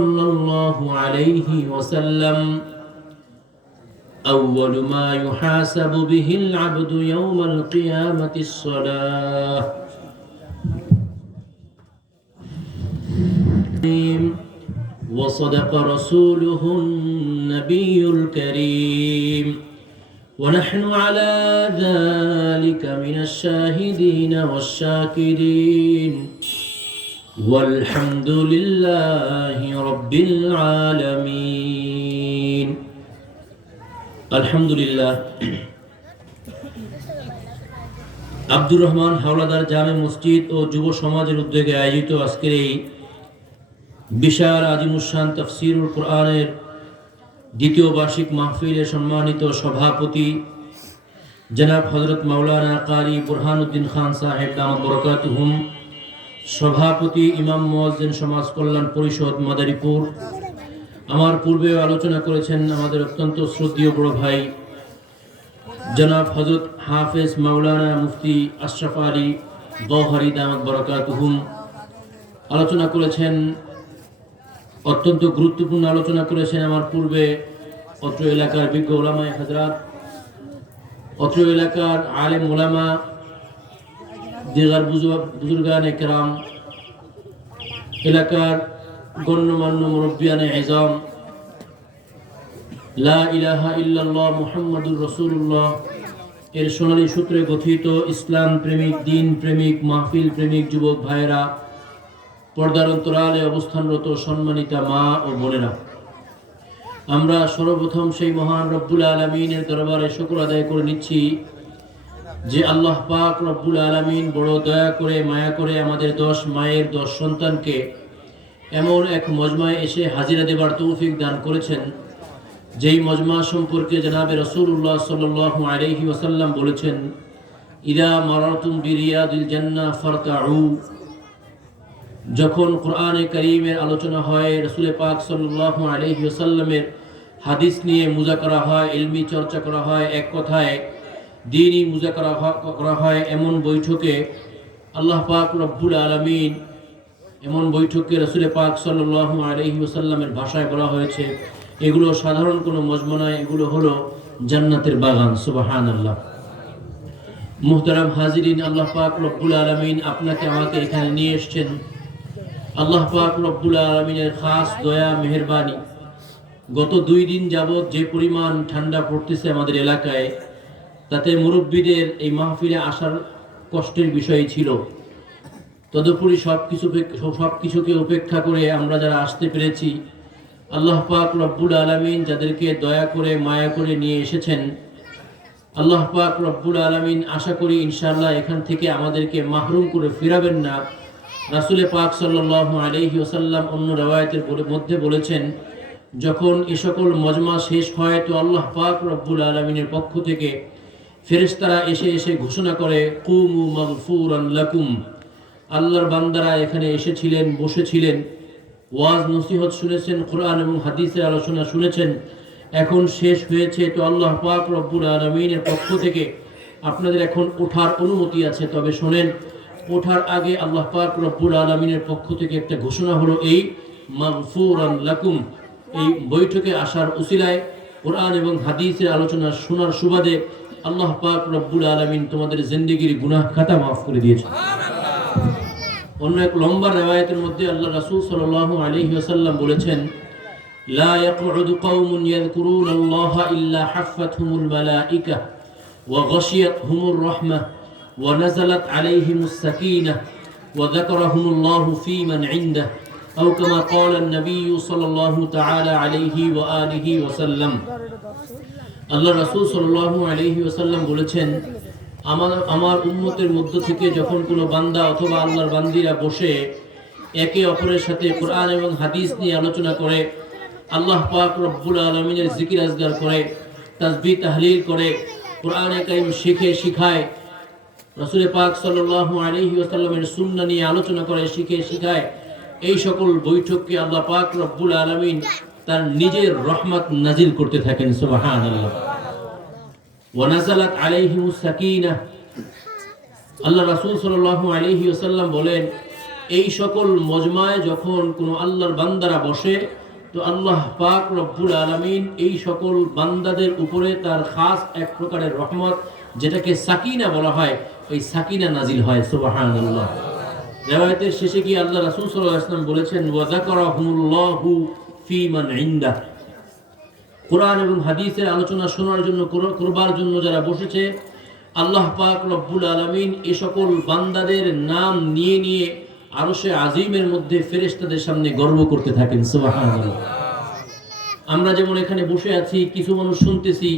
صلى الله عليه وسلم أول ما يحاسب به العبد يوم القيامة الصلاة وصدق رسوله النبي الكريم ونحن على ذلك من الشاهدين والشاكرين والحمد لله رب العالمين الحمد لله আব্দুর রহমান হাওলাদার জামে মসজিদ ও যুব সমাজের উদ্যোগে আয়োজিত আজকের এই বিশাল আজিমুশান তাফসীরুল কোরআনের দ্বিতীয় বার্ষিক মাহফিলের সম্মানিত সভাপতি জনাব হযরত মাওলানা কারি বুরহানুদ্দিন খান সাহেব দামাত বরকাতুহুম, সভাপতি ইমাম মুয়াজ্জিন সমাজ কল্যাণ পরিষদ মাদারীপুর, আমার পূর্বে আলোচনা করেছেন আমাদের অত্যন্ত শ্রদ্ধেয় বড় ভাই জনাব হযরত হাফেজ মাওলানা মুফতি আশরাফ আলী গওহারি দামাত বরকাতুহুম, আলোচনা করেছেন অত্যন্ত গুরুত্বপূর্ণ আলোচনা করেছেন আমার পূর্বে অত্র এলাকার বিজ্ঞ ওলামায়ে হযরত, অত্র এলাকার আলেম ওলামা, দিগার বুজুর্গানে কেরাম, এলাকার গণ্যমান্য মুরব্বিয়ানে ইজাম। লা ইলাহা ইল্লাল্লাহ মুহাম্মাদুর রাসূলুল্লাহ এর সোনালী সূত্রে গঠিত ইসলাম প্রেমিক, দিন প্রেমিক, মাহফিল প্রেমিক যুবক ভাইয়েরা, পর্দার অন্তরালে অবস্থানরত সম্মানিতা মা ও বোনেরা, আমরা সর্বপ্রথম সেই মহান রব্বুল আলামিনের দরবারে শুকর আদায় করে নিচ্ছি যে আল্লাহ পাক রব্বুল আলামিন বড় দয়া করে মায়া করে আমাদের 10 মায়ের 10 সন্তানকে এমন এক মজমায় এসে হাজিরা দেবার তৌফিক দান করেছেন, যেই মজমা সম্পর্কে জনাবে রাসূলুল্লাহ সাল্লাল্লাহু আলাইহি ওয়াসাল্লাম বলেছেন, ইদা মারাতুম বিরিয়াদিল জান্নাহ ফারতাউ। যখন কোরআনে কারীমের আলোচনা হয়, রাসূল পাক সাল্লাল্লাহু আলাইহি ওয়াসাল্লামের হাদিস নিয়ে মুযাকারা হয়, ইলমি চর্চা করা হয়, এক কথায় দ্বীনি মুযাকারা করা হয়, এমন বৈঠকে আল্লাহ পাক রব্বুল আলামিন, এমন বৈঠককে রাসূল পাক সাল্লাল্লাহু আলাইহি ওয়াসাল্লামের ভাষায় বলা হয়েছে, এগুলো সাধারণ কোনো মজমা নয়, এগুলো হলো জান্নাতের বাগান। সুবহানাল্লাহ। মুহতারাম হাজিরিন, আল্লাহ পাক রব্বুল আলামিন আপনাকে আমাকে এখানে নিয়ে এসেছেন। আল্লাহ পাক রব্বুল আলামিনের খাস দয়া মেহেরবানি, গত 2 দিন যাবৎ যে পরিমাণ ঠান্ডা পড়তেছে আমাদের এলাকায়, তাতে মুরব্বীদের এই মাহফিলে আসার কষ্টের বিষয় ছিল। তদুপরি সবকিছুকে উপেক্ষা করে আমরা যারা আসতে পেরেছি, আল্লাহ পাক রব্বুল আলামিন যাদেরকে দয়া করে মায়া করে নিয়ে এসেছেন, আল্লাহ পাক রব্বুল আলামিন আশা করি ইনশাআল্লাহ এখান থেকে আমাদেরকে মাহরুম করে ফিরাবেন না। রাসূল পাক সাল্লাল্লাহু আলাইহি ওয়াসাল্লাম অন্য রওয়ায়াতের মধ্যে বলেছেন, যখন এ সকল মজমা শেষ হয় তো আল্লাহ পাক রব্বুল আলামিনের পক্ষ থেকে ফেরেশতারা এসে এসে ঘোষণা করে, কুমু মাগফুরান লাকুম। আল্লাহর বান্দারা এখানে এসেছিলেন, বসেছিলেন, ওয়াজ নসিহত শুনেছেন, কোরআন এবং হাদিসের আলোচনা শুনেছেন, এখন শেষ হয়েছে তো আল্লাহ পাক রব্বুল আলামিনের পক্ষ থেকে আপনাদের এখন ওঠার অনুমতি আছে। তবে শোনেন, ওঠার আগে আল্লাহ পাক রব্বুল আলামিনের পক্ষ থেকে একটা ঘোষণা হলো, এই মাগফুরান লাকুম। এই বৈঠকে আসার উসিলায় কোরআন এবং হাদিসের আলোচনা শোনার সুবাদে আল্লাহ পাক রব্বুল আলামিন তোমাদের জিন্দেগির গুনাহ খাতা মাফ করে দিয়েছেন। অন্য এক লম্বা রিওয়ায়াতের মধ্যে আল্লাহ রাসূল সাল্লাল্লাহু আলাইহি ওয়াসাল্লাম বলেছেন, লা ইয়াকউদু কওমুন ইয়াযকুরুনাল্লাহা ইল্লা হাফাতহুমুল মালায়েকা ওয়া গাশিয়াতহুমুর রাহমাহ ওয়া নাযালাত আলাইহিমুস সাকিনাহ ওয়া যাকারাহুমুল্লাহু ফী মান ইনদাহু আও কামা ক্বালা an-নবী সাল্লাল্লাহু তাআলা আলাইহি ওয়া আলিহি ওয়াসাল্লাম। আল্লাহ রাসূল সাল্লাল্লাহু আলাইহি ওয়াসাল্লাম বলেছেন, আমার উম্মতের মধ্য থেকে যখন কোনো বান্দা অথবা আল্লাহর বান্দিরা বসে একে অপরের সাথে কোরআন এবং হাদিস নিয়ে আলোচনা করে, আল্লাহ পাক রব্বুল আলামিনের জিকির আজগার করে, তাসবিহ তাহলিল করে, কোরআনে কারীম শিখায়, রাসূল পাক সাল্লাল্লাহু আলাইহি ওয়াসাল্লামের সুন্নাহ নিয়ে আলোচনা করে, শিখায়, এই সকল বৈঠককে আল্লাহ পাক রব্বুল আলামিন তার নিজের রহমত নাজিল করতে থাকেন। সুবহানাল্লাহ। ওয়া নাযালাত আলাইহিমুস সাকিনাহ। আল্লাহ রাসূল সাল্লাল্লাহু আলাইহি ওয়াসাল্লাম বলেন, এই সকল মজমায় যখন কোনো আল্লাহর বান্দারা বসে, তো আল্লাহ পাক রব্বুল আলামিন এই সকল বান্দাদের উপরে তার খাস এক প্রকারের রহমত, যেটাকে সাকিনা বলা হয়, এই সাকিনা নাজিল হয়। সুবহানাল্লাহ। রিওয়ায়াতের শেষে কি আল্লাহ রাসূল সাল্লাল্লাহু আলাইহি ওয়াসাল্লাম বলেছেন, ওয়া যাকারাহুমুল্লাহু ফি মান ইনদা। কোরআন এবং হাদিসের আলোচনা শোনার জন্য, করবার জন্য যারা বসেছে, আল্লাহ পাক রব্বুল আলামিন এ সকল বান্দাদের নাম নিয়ে নিয়ে আরশে আজিমের মধ্যে ফেরেশতাদের সামনে গর্ব করতে থাকেন। সুবহানাল্লাহ। আমরা যেমন এখানে বসে আছি, কিছু মানুষ শুনতেছি,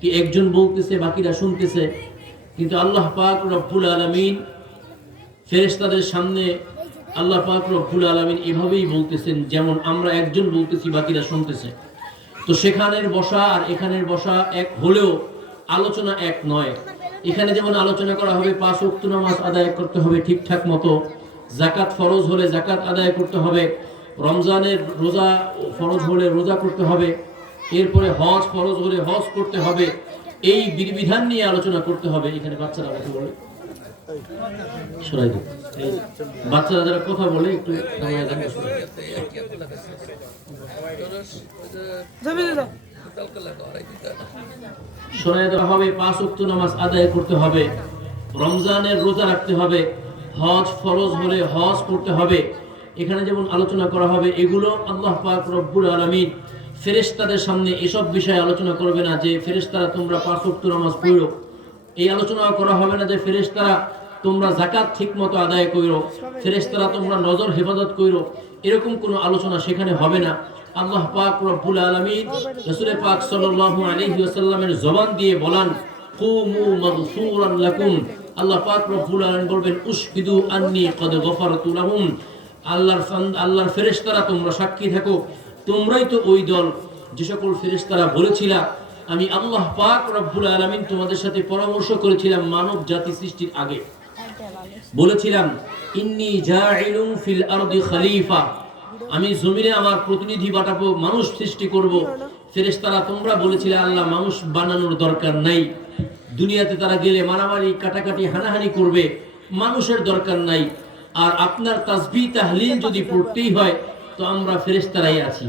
কি একজন বলতেছে বাকিরা শুনতেছে, কিন্তু আল্লাহ পাক রব্বুল আলামিন ফেরেশতাদের সামনে আল্লাহ পাক রব্বুল আলামিন এভাবেই বলতেছেন, যেমন আমরা একজন বলতেছি বাকিরা শুনতেছে। তো সেখানের বসা আর এখানের বসা এক হলেও আলোচনা এক নয়। এখানে যেমন আলোচনা করা হবে 5 ওয়াক্ত নামাজ আদায় করতে হবে ঠিকঠাক মতো, যাকাত ফরজ হলে যাকাত আদায় করতে হবে, রমজানের রোজা ফরজ হলে রোজা করতে হবে, এরপরে হজ ফরজ হলে হজ করতে হবে, এই বিধিবিধান নিয়ে আলোচনা করতে হবে। এখানে বাচ্চারা কথা বলে, সরাই দিন, বাচ্চারা যারা কথা বলে একটু শোনায় দেওয়া হবে। 5 ওয়াক্ত নামাজ আদায় করতে হবে, রমজানের রোজা রাখতে হবে, হজ ফরজ হলে হজ করতে হবে। এখানে যেমন আলোচনা করা হবে, এগুলো আল্লাহ পাক রব্বুল আলামিন ফেরেশতাদের সামনে এসব বিষয়ে আলোচনা করবে না যে ফেরেশতারা তোমরা 5 ওয়াক্ত নামাজ পড়ো। এই আলোচনা করা হবে না যে ফেরেশতারা তোমরা যাকাত ঠিকমতো আদায় করো, ফেরেশতারা তোমরা নজর হেফাজত করো। এরকম কোনো আলোচনা সেখানে হবে না। আল্লাহ পাক রব্বুল আলামিন রাসূল পাক সাল্লাল্লাহু আলাইহি ওয়াসাল্লামের জবান দিয়ে বলেন, কুমু মাগফুরান লাকুম। আল্লাহ পাক রব্বুল আলামিন বলবেন, উশহিদু আন্নী ক্বাদ গফারতু লাহুম। আল্লাহর ফেরেশতারা তোমরা সাক্ষী থাকো, তোমরাই তো ওই দল যে সকল ফেরেশতারা বলেছিল আমি আল্লাহ পাক রব্বুল আলামিন তোমাদের সাথে পরামর্শ করেছিলাম মানব জাতি সৃষ্টির আগে, বলেছিলাম ইন্নী জাইলুন ফিল আরদি খলিফা, আমি জমিনে আমার প্রতিনিধি পাঠাবো, মানুষ সৃষ্টি করব। ফেরেশতারা তোমরা বলেছিলে আল্লাহ মানুষ বানানোর দরকার নাই, দুনিয়াতে তারা গেলে মারামারি কাটাকাটি হানাহানি করবে, মানুষের দরকার নাই। আর আপনার তাসবিহ তাহলিল যদি পড়তেই হয় তো আমরা ফেরেশতারাই আছি।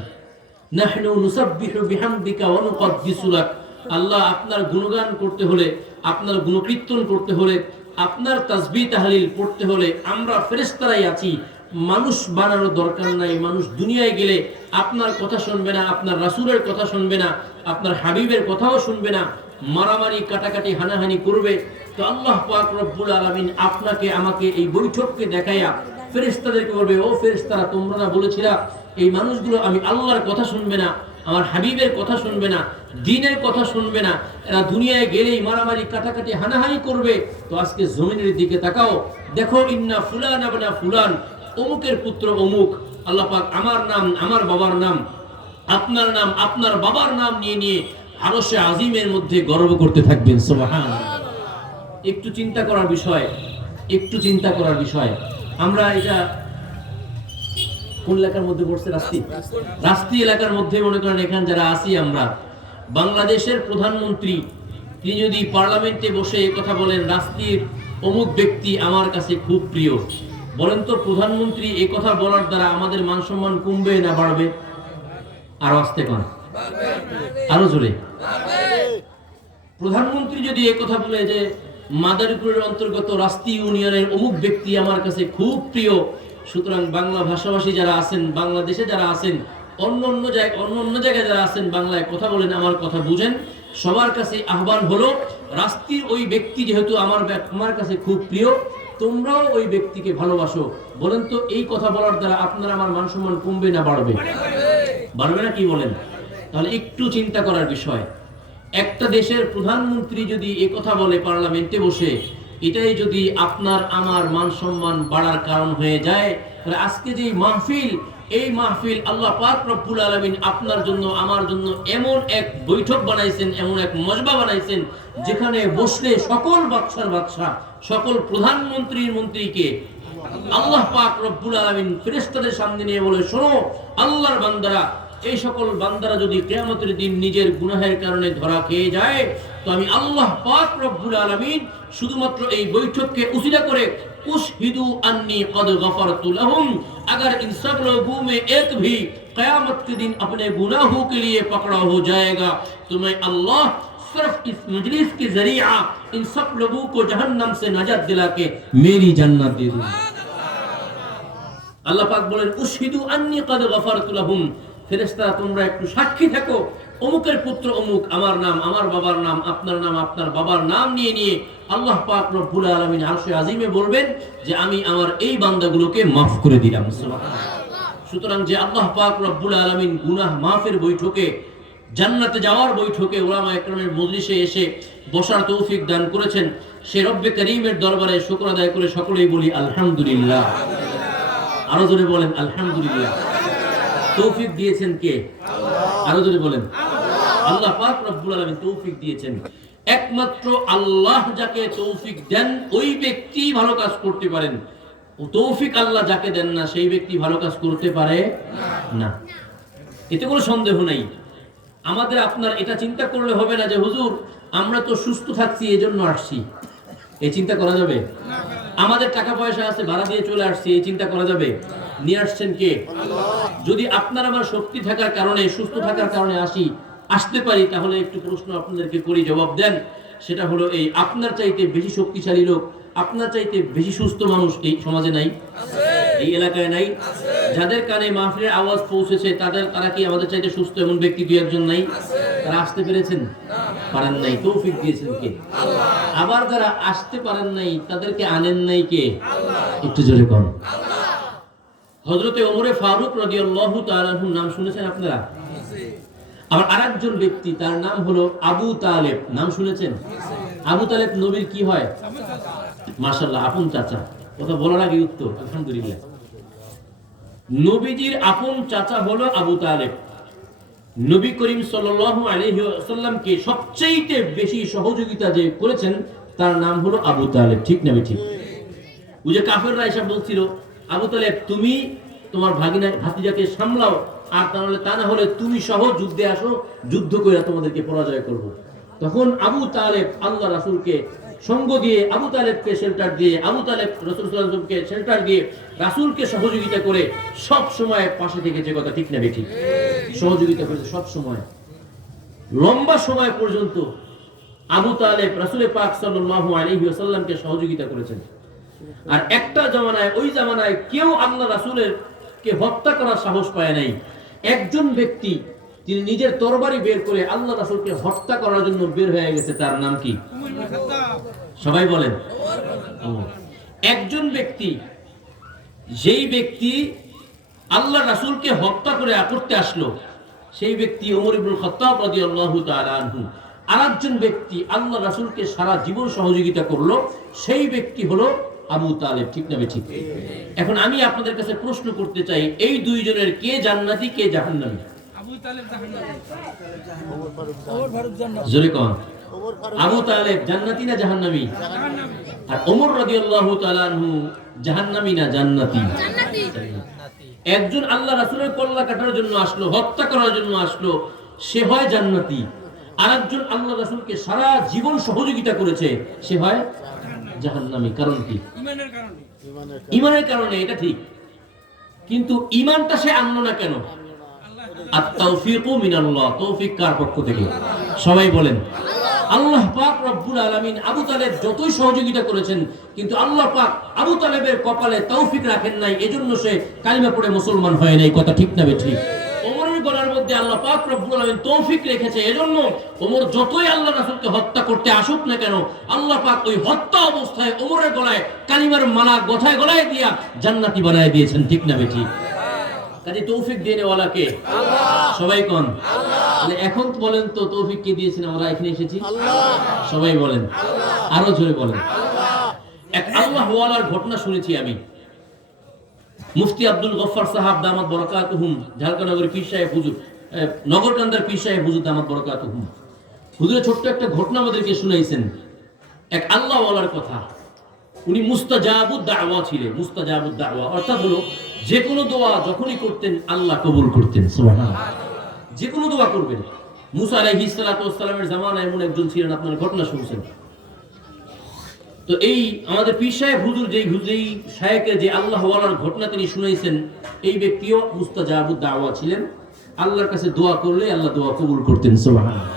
নাহনু নুসাব্বিহু বিহামদিকা ওয়া নুকদ্দিসু লাক। আল্লাহ আপনার গুণগান করতে হলে, আপনার গুণকীর্তন করতে হলে, আপনার তাসবিহ তাহলিল পড়তে হলে আমরা ফেরেশতারাই আছি, মানুষ বানানোর দরকার নাই। মানুষ দুনিয়ায় গেলে আপনার কথা শুনবে না, আপনার রাসূলের কথা শুনবে না, আপনার হাবিবের কথাও শুনবে না, মারামারি কাটাকাটি হানাহানি করবে। তো আল্লাহ পাক রব্বুল আলামিন আপনাকে আমাকে এই বৈঠককে দেখাইয়া ফেরেশতাদেরকে বলবে, ও ফেরেশতারা তোমরা না বলেছিলা এই মানুষগুলো আমি আল্লাহর কথা শুনবে না, আমার হাবিবের কথা শুনবে না, দ্বীনের কথা শুনবে না, এরা দুনিয়ায় গেলেই মারামারি কাটাকাটি হানাহানি করবে। তো আজকে জমিনের দিকে তাকাও, দেখো ইন্না ফুলান ইবনা ফুলান, অমুকের পুত্র অমুক। আল্লাহ পাক আমার নাম, আমার বাবার নাম, আপনার নাম, আপনার বাবার নাম নিয়ে নিয়ে আরশে আজিমের মধ্যে গর্ব করতে থাকবেন। সুবহানাল্লাহ। একটু চিন্তা করার বিষয়, একটু চিন্তা করার বিষয়। আমরা এটা কোন এলাকার মধ্যে পড়ছে? রাস্তি এলাকার মধ্যে মনে করেন এখানে যারা আছি আমরা, বাংলাদেশের প্রধানমন্ত্রী তিনি যদি পার্লামেন্টে বসে কথা বলেন রাস্তির অমুক ব্যক্তি আমার কাছে খুব প্রিয়, বলেন তো প্রধানমন্ত্রী এই কথা বলার দ্বারা আমাদের মান সম্মান কমবে না বাড়বে? আরো আস্তে কোন, আরো জোরে। প্রধানমন্ত্রী যদি এই কথা বলে যে মাদারীপুরের অন্তর্গত রাস্তি ইউনিয়নের অমুক ব্যক্তি আমার কাছে খুব প্রিয়, সুতরাং বাংলা ভাষাভাষী যারা আছেন, বাংলাদেশে যারা আছেন, অন্য অন্য জায়গায় যারা আছেন, বাংলায় কথা বলেন, আমার কথা বুঝেন, সবার কাছে আহ্বান হলো রাস্তির ওই ব্যক্তি যেহেতু আমার কাছে খুব প্রিয়, তোমরাও ওই ব্যক্তিকে ভালোবাসো। বলেন তো এই কথা বলার দ্বারা আপনার আমার মান সম্মান কমবে না বাড়বে? বাড়বে না, কি বলেন? তাহলে একটু চিন্তা করার বিষয়। একটা দেশের প্রধানমন্ত্রী যদি এই কথা বলে পার্লামেন্টে বসে, এটাই যদি আপনার আমার মান সম্মান বাড়ার কারণ হয়ে যায়, তাহলে আজকে যে মাহফিল, এই মাহফিল আল্লাহ পাক রব্বুল আলামিন আপনার জন্য আমার জন্য এমন এক বৈঠক বানাইছেন, এমন এক মজবা বানাইছেন, যেখানে বসলে সকল বাদশার বাদশা, সকল প্রধানমন্ত্রীর মন্ত্রীকে আল্লাহ পাক রব্বুল আলামিন ফেরেশতাদের সামনে নিয়ে বলে, শোনো আল্লাহর বান্দারা, এই সকল বান্দারা যদি কিয়ামতের দিন নিজের গুনাহের কারণে ধরা খেয়ে যায়, তো আমি আল্লাহ পাক রব্বুল আলামিন শুধুমাত্র এই বৈঠককে উসিলা করে उशहिदू अन्नी कद गफरतु लहुम, अगर इन सब लोगों में एक भी क़यामत के दिन अपने गुनाहों के लिए पकड़ा हो जाएगा तो मैं अल्लाह सिर्फ इस मजलिस के जरिया इन सब लोगों को जहन्नम से नजात दिला के मेरी जन्नत दे दूंगा। আল্লাহ পাক বলেন উশহিদু আন্নী ক্বাদ গফারতু লাহুম, ফেরেশতারা তোমরা একটু সাক্ষী থাকো, অমুকের পুত্র অমুক, আমার নাম, আমার বাবার নাম, আপনার নাম, আপনার বাবার নাম নিয়ে নিয়ে আল্লাহ পাক রব্বুল আলামিন আরশে আজিমে বলবেন যে আমি আমার এই বান্দাগুলোকে মাফ করে দিলাম। সুবহানাল্লাহ। সুতরাং যে আল্লাহ পাক রব্বুল আলামিন গুনাহ মাফের বৈঠকে, জান্নাতে যাওয়ার বৈঠকে উলামা একরামের মজলিসে এসে বসার তৌফিক দান করেছেন, সে রব্বে করিমের দরবারে শুকর আদায় করে সকলেই বলি আলহামদুলিল্লাহ। আরো জোরে বলেন আলহামদুলিল্লাহ। তৌফিক দিয়েছেন কে? আরো জোরে বলেন আল্লাহ পাক রব্বুল আলামিন তৌফিক দিয়েছেন। একমাত্র আল্লাহ যাকে তৌফিক দেন ওই ব্যক্তি ভালো কাজ করতে পারেন, ও তৌফিক আল্লাহ যাকে দেন না সেই ব্যক্তি ভালো কাজ করতে পারে না, এতে কোনো সন্দেহ নাই। আমাদের আপনার এটা চিন্তা করলে হবে না যে হুজুর আমরা তো সুস্থ থাকছি এজন্য আসছি, এই চিন্তা করা যাবে? আমাদের টাকা পয়সা আছে ভাড়া দিয়ে চলে আসছি, এই চিন্তা করা যাবে? নিয়ে আসছেন কে? যদি আপনার আমার শক্তি থাকার কারণে, সুস্থ থাকার কারণে আসতে পারি, তাহলে একটু প্রশ্ন আপনাদেরকে করি, জবাব দেন। সেটা হলো এই, আপনার চাইতে বেশি শক্তিশালী লোক, আপনার চাইতে বেশি সুস্থ মানুষ এই সমাজে নাই? এই এলাকায় নাই? যাদের কানে মাহফিলের আওয়াজ পৌঁছেছে তারা কি আমাদের চাইতে সুস্থ এমন ব্যক্তি দুই একজন নাই? তারা আসতে পেরেছেন? পারেন নাই। তৌফিক দিয়েছেন কে? আবার যারা আসতে পারেন নাই তাদেরকে আনেন নাই কে? একটু জোরে কোন। হযরতে ওমরে ফারুক রাদিয়াল্লাহু তাআলা আনহুর নাম শুনেছেন আপনারা? আবার আরেকজন ব্যক্তি, তার নাম হলো আবু তালেব, নাম শুনেছেন? আবু তালেব নবীর কি হয়? মাশাআল্লাহ, আপন চাচা। কথা বলার আগে উত্তর আলহামদুলিল্লাহ। নবীজির আপন চাচা হলো আবু তালেব। নবী করিম সাল্লাল্লাহু আলাইহি ওয়াসাল্লামকে সবচেয়ে বেশি সহযোগিতা যে করেছেন তার নাম হলো আবু তালেব। ঠিক না ঠিক? ওই যে কাফেররা এসে বলছিল আবু তালেব তুমি তোমার ভাতিজাকে সামলাও, আর তা না হলে তুমি সহ যুদ্ধে আসো, যুদ্ধ করে তোমাদেরকে পরাজয় করব। তখন আবু তালেব আল্লাহ রাসূলকে সঙ্গ দিয়ে, আবু তালেবকে শেল্টার দিয়ে, আবু তালেব রাসূল সাল্লাল্লাহু আলাইহি ওয়াসাল্লামকে শেল্টার দিয়ে রাসূলকে সহযোগিতা করে সব সময় পাশে থেকেছে। কথা ঠিক না ঠিক? সহযোগিতা করেছে সব সময়, লম্বা সময় পর্যন্ত আবু তালেব রাসূল পাক সাল্লাল্লাহু আলাইহি ওয়াসাল্লামকে সহযোগিতা করেছেন। আর একটা জামানায়, ওই জামানায় কেউ আল্লাহ রাসূলের কে হত্যা করার সাহস পায় নাই। একজন ব্যক্তি তিনি নিজের তরবারি বের করে আল্লাহ রাসূলকে হত্যা করার জন্য বের হয়ে গেছে, তার নাম কি? সবাই বলেন। একজন ব্যক্তি, যেই ব্যক্তি আল্লাহ রাসূলকে হত্যা করতে আসলো, সেই ব্যক্তি ওমর ইবনুল খাত্তাব রাদিয়াল্লাহু তাআলা আনহু। আরেকজন ব্যক্তি আল্লাহ রাসূলকে সারা জীবন সহযোগিতা করলো, সেই ব্যক্তি হলো আবু তালেব। ঠিক না ঠিক? এখন আমি আপনাদের কাছে প্রশ্ন করতে চাই, এই দুইজনের কে জান্নাতি কে জাহান্নামী? আবু তালেব জাহান্নামী। জোরে কোন। আবু তালেব জান্নাতি না জাহান্নামী? আর ওমর রাদিয়াল্লাহু তাআলা আনহু জাহান্নামী না জান্নাতি? জান্নাতি। একজন আল্লাহ রাসূলের কল্লা কাটার জন্য আসলো, হত্যা করার জন্য আসলো, সে হয় জান্নাতি। আরেকজন আল্লাহ রাসূলকে সারা জীবন সহযোগিতা করেছে, সে হয় জাহান্নামী। কারণ কি? ঈমানের কারণে। এটা ঠিক, কিন্তু ঈমানটা সে আনলো না কেন? আত-তাওফীকু মিনাল্লাহ। তৌফিক কার পক্ষ থেকে? সবাই বলেন আল্লাহ পাক রব্বুল আলামিন। আবু তালেব যতই সহযোগিতা করেছেন, কিন্তু আল্লাহ পাক আবু তালেবের কপালে তৌফিক রাখেন নাই, এজন্য সে কালিমা পড়ে মুসলমান হয় নাই। কথা ঠিক না ঠিক? ওমরের গলার মধ্যে আল্লাহ পাক রব্বুল আলামিন তৌফিক রেখেছে, এজন্য ওমর যতই আল্লাহ রাসূলকে হত্যা করতে আসুক না কেন, আল্লাহ পাক ওই হত্যা অবস্থায় ওমরের গলায় কালিমার মালা গলায় দিয়া জান্নাতি বানায় দিয়েছেন। ঠিক না ঠিক? কাজে তৌফিক দেনেওয়ালা কে? আল্লাহ। সবাই কোন আল্লাহ। এখন বলেন তো তৌফিক কে দিয়েছেন? আমরা এখানে এসেছি আল্লাহ। সবাই বলেন আল্লাহ। আরো জোরে বলেন আল্লাহ। এক আল্লাহ ওয়ালার ঘটনা শুনেছি আমি। মুফতি আব্দুল গফফার সাহেব দামাত বরকাতুহুম, ঝালকানগর পীর সাহেব হুজুর, নগরকান্দার পীর সাহেব হুজুর দামাত বরকাতুহুম, হুজুরের ছোট্ট একটা ঘটনা আমাদেরকে শুনাইছেন। এক আল্লাহ ওয়ালার কথা। উনি মুস্তাজাবুদ দাওয়া ছিলেন। মুস্তাজাবুদ দাওয়া অর্থাৎ হলো যে কোনো দোয়া যখনই করতেন আল্লাহ কবুল করতেন। সুবহানাল্লাহ। যে কোনো দোয়া করবেন। মুসা আলাইহিস সালাতু ওয়াস সালামের জামানায় এমন একজন ছিলেন, আপনারা ঘটনা শুনছেন। তো তো এই আমাদের পীর সাহেব হুজুর যেই শায়েকের যে আল্লাহ ওয়ালার ঘটনা তিনি শুনাইছেন, এই ব্যক্তিও মুস্তাজাবুদ দাওয়া ছিলেন। আল্লাহর কাছে দোয়া করলে আল্লাহ দোয়া কবুল করতেন, সুবহানাল্লাহ।